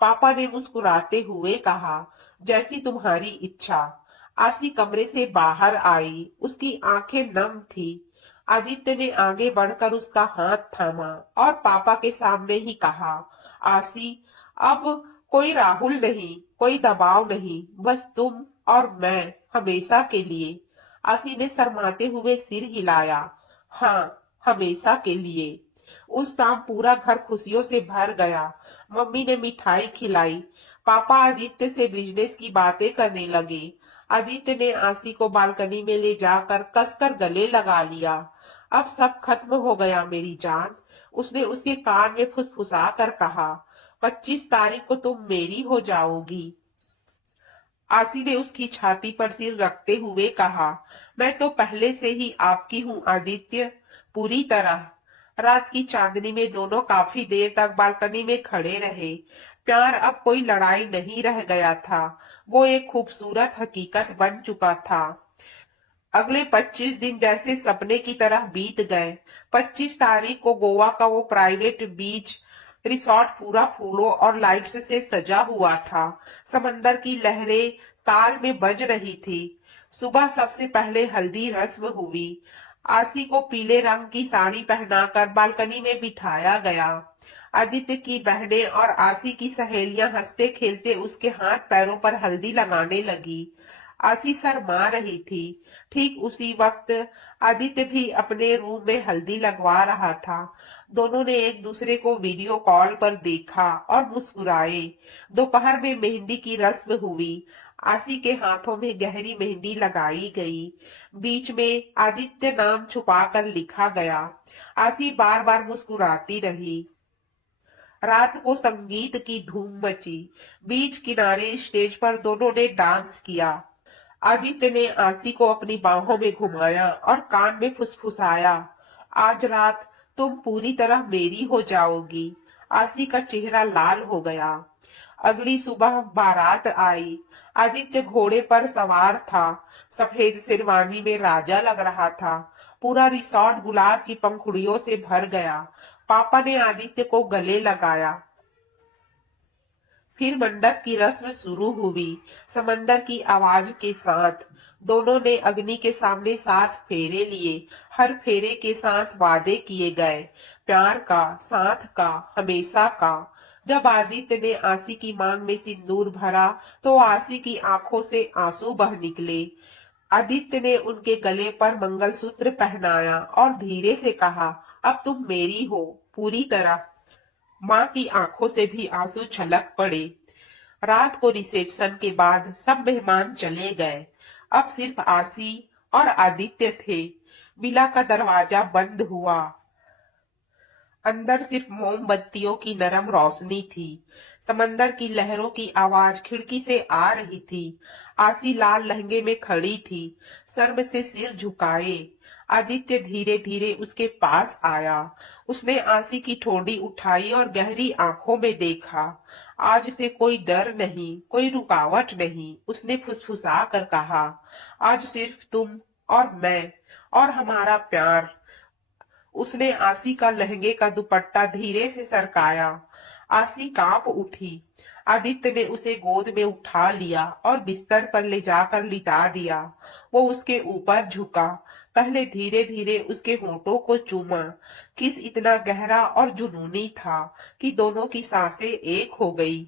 पापा ने मुस्कुराते हुए कहा, जैसी तुम्हारी इच्छा। आसी कमरे से बाहर आई। उसकी आंखें नम थी। आदित्य ने आगे बढ़कर उसका हाथ थामा और पापा के सामने ही कहा, आसी, अब कोई राहुल नहीं, कोई दबाव नहीं, बस तुम और मैं, हमेशा के लिए। आसी ने शर्माते हुए सिर हिलाया, हाँ, हमेशा के लिए। उस शाम पूरा घर खुशियों से भर गया। मम्मी ने मिठाई खिलाई। पापा आदित्य से बिजनेस की बातें करने लगे। आदित्य ने आसी को बालकनी में ले जाकर कसकर गले लगा लिया। अब सब खत्म हो गया मेरी जान। उसने उसके कान में फुसफुसा कर कहा, 25 तारीख को तुम मेरी हो जाओगी। आसी ने उसकी छाती पर सिर रखते हुए कहा, मैं तो पहले से ही आपकी हूँ आदित्य, पूरी तरह। रात की चांदनी में दोनों काफी देर तक बालकनी में खड़े रहे। प्यार अब कोई लड़ाई नहीं रह गया था, वो एक खूबसूरत हकीकत बन चुका था। अगले 25 दिन जैसे सपने की तरह बीत गए। 25 तारीख को गोवा का वो प्राइवेट बीच रिसोर्ट पूरा फूलों और लाइट्स से सजा हुआ था। समंदर की लहरें ताल में बज रही थी। सुबह सबसे पहले हल्दी रस्म हुई। आसी को पीले रंग की साड़ी पहनाकर बालकनी में बिठाया गया। आदित्य की बहनें और आसी की सहेलियां हंसते खेलते उसके हाथ पैरों पर हल्दी लगाने लगी। आसी शर्मा रही थी। ठीक उसी वक्त आदित्य भी अपने रूम में हल्दी लगवा रहा था। दोनों ने एक दूसरे को वीडियो कॉल पर देखा और मुस्कुराए। दोपहर में मेहंदी की रस्म हुई। आसी के हाथों में गहरी मेहंदी लगाई गई। बीच में आदित्य नाम छुपाकर लिखा गया। आसी बार बार मुस्कुराती रही। रात को संगीत की धूम मची। बीच किनारे स्टेज पर दोनों ने डांस किया। आदित्य ने आसी को अपनी बाहों में घुमाया और कान में फुसफुसाया, आज रात तुम पूरी तरह मेरी हो जाओगी। आसी का चेहरा लाल हो गया। अगली सुबह बारात आई। आदित्य घोड़े पर सवार था। सफेद शेरवानी में राजा लग रहा था। पूरा रिसॉर्ट गुलाब की पंखुड़ियों से भर गया। पापा ने आदित्य को गले लगाया। फिर मंडप की रस्म शुरू हुई। समंदर की आवाज के साथ दोनों ने अग्नि के सामने 7 फेरे लिए। हर फेरे के साथ वादे किए गए, प्यार का, साथ का, हमेशा का। जब आदित्य ने आसी की मांग में सिंदूर भरा तो आसी की आंखों से आंसू बह निकले। आदित्य ने उनके गले पर मंगलसूत्र पहनाया और धीरे से कहा, अब तुम मेरी हो, पूरी तरह। माँ की आंखों से भी आंसू छलक पड़े। रात को रिसेप्शन के बाद सब मेहमान चले गए। अब सिर्फ आसी और आदित्य थे। विला का दरवाजा बंद हुआ। अंदर सिर्फ मोमबत्तियों की नरम रोशनी थी। समंदर की लहरों की आवाज खिड़की से आ रही थी। आसी लाल लहंगे में खड़ी थी, शर्म से सिर झुकाए। आदित्य धीरे धीरे उसके पास आया। उसने आसी की ठोड़ी उठाई और गहरी आंखों में देखा। आज से कोई डर नहीं, कोई रुकावट नहीं, उसने फुसफुसा कर कहा। आज सिर्फ तुम और मैं और हमारा प्यार। उसने आसी का लहंगे का दुपट्टा धीरे से सरकाया। आसी कांप उठी। आदित्य ने उसे गोद में उठा लिया और बिस्तर पर ले जाकर लिटा दिया। वो उसके ऊपर झुका, पहले धीरे धीरे उसके होठों को चूमा। किस इतना गहरा और जुनूनी था कि दोनों की सांसें एक हो गई।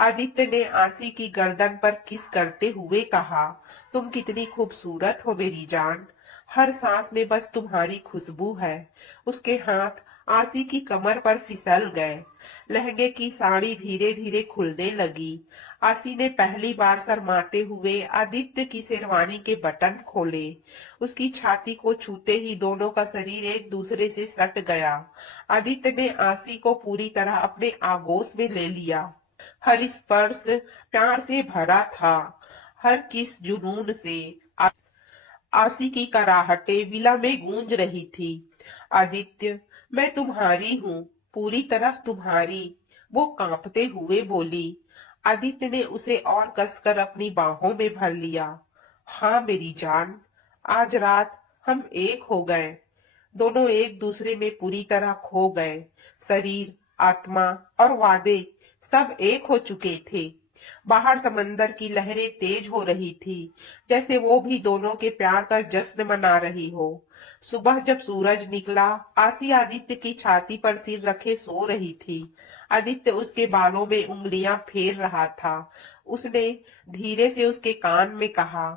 आदित्य ने आसी की गर्दन पर किस करते हुए कहा, तुम कितनी खूबसूरत हो मेरी जान, हर सांस में बस तुम्हारी खुशबू है। उसके हाथ आसी की कमर पर फिसल गए। लहंगे की साड़ी धीरे धीरे खुलने लगी। आसी ने पहली बार शर्माते हुए आदित्य की शेरवानी के बटन खोले। उसकी छाती को छूते ही दोनों का शरीर एक दूसरे से सट गया। आदित्य ने आसी को पूरी तरह अपने आगोश में ले लिया। हर स्पर्श प्यार से भरा था, हर किस जुनून से। आसी की कराहटें विला में गूंज रही थी। आदित्य, मैं तुम्हारी हूँ, पूरी तरह तुम्हारी, वो कांपते हुए बोली। आदित्य ने उसे और कसकर अपनी बाहों में भर लिया। हाँ मेरी जान, आज रात हम एक हो गए। दोनों एक दूसरे में पूरी तरह खो गए। शरीर, आत्मा और वादे सब एक हो चुके थे। बाहर समंदर की लहरें तेज हो रही थी, जैसे वो भी दोनों के प्यार का जश्न मना रही हो। सुबह जब सूरज निकला, आसी आदित्य की छाती पर सिर रखे सो रही थी। आदित्य उसके बालों में उंगलियां फेर रहा था। उसने धीरे से उसके कान में कहा,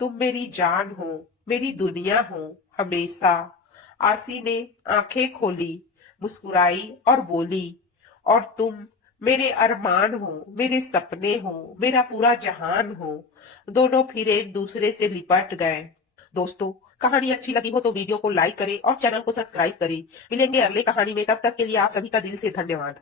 तुम मेरी जान हो, मेरी दुनिया हो, हमेशा। आसी ने आंखें खोली, मुस्कुराई और बोली, और तुम मेरे अरमान हो, मेरे सपने हो, मेरा पूरा जहान हो। दोनों फिर एक दूसरे से लिपट गए। दोस्तों, कहानी अच्छी लगी हो तो वीडियो को लाइक करें और चैनल को सब्सक्राइब करें। मिलेंगे अगले कहानी में, तब तक के लिए आप सभी का दिल से धन्यवाद।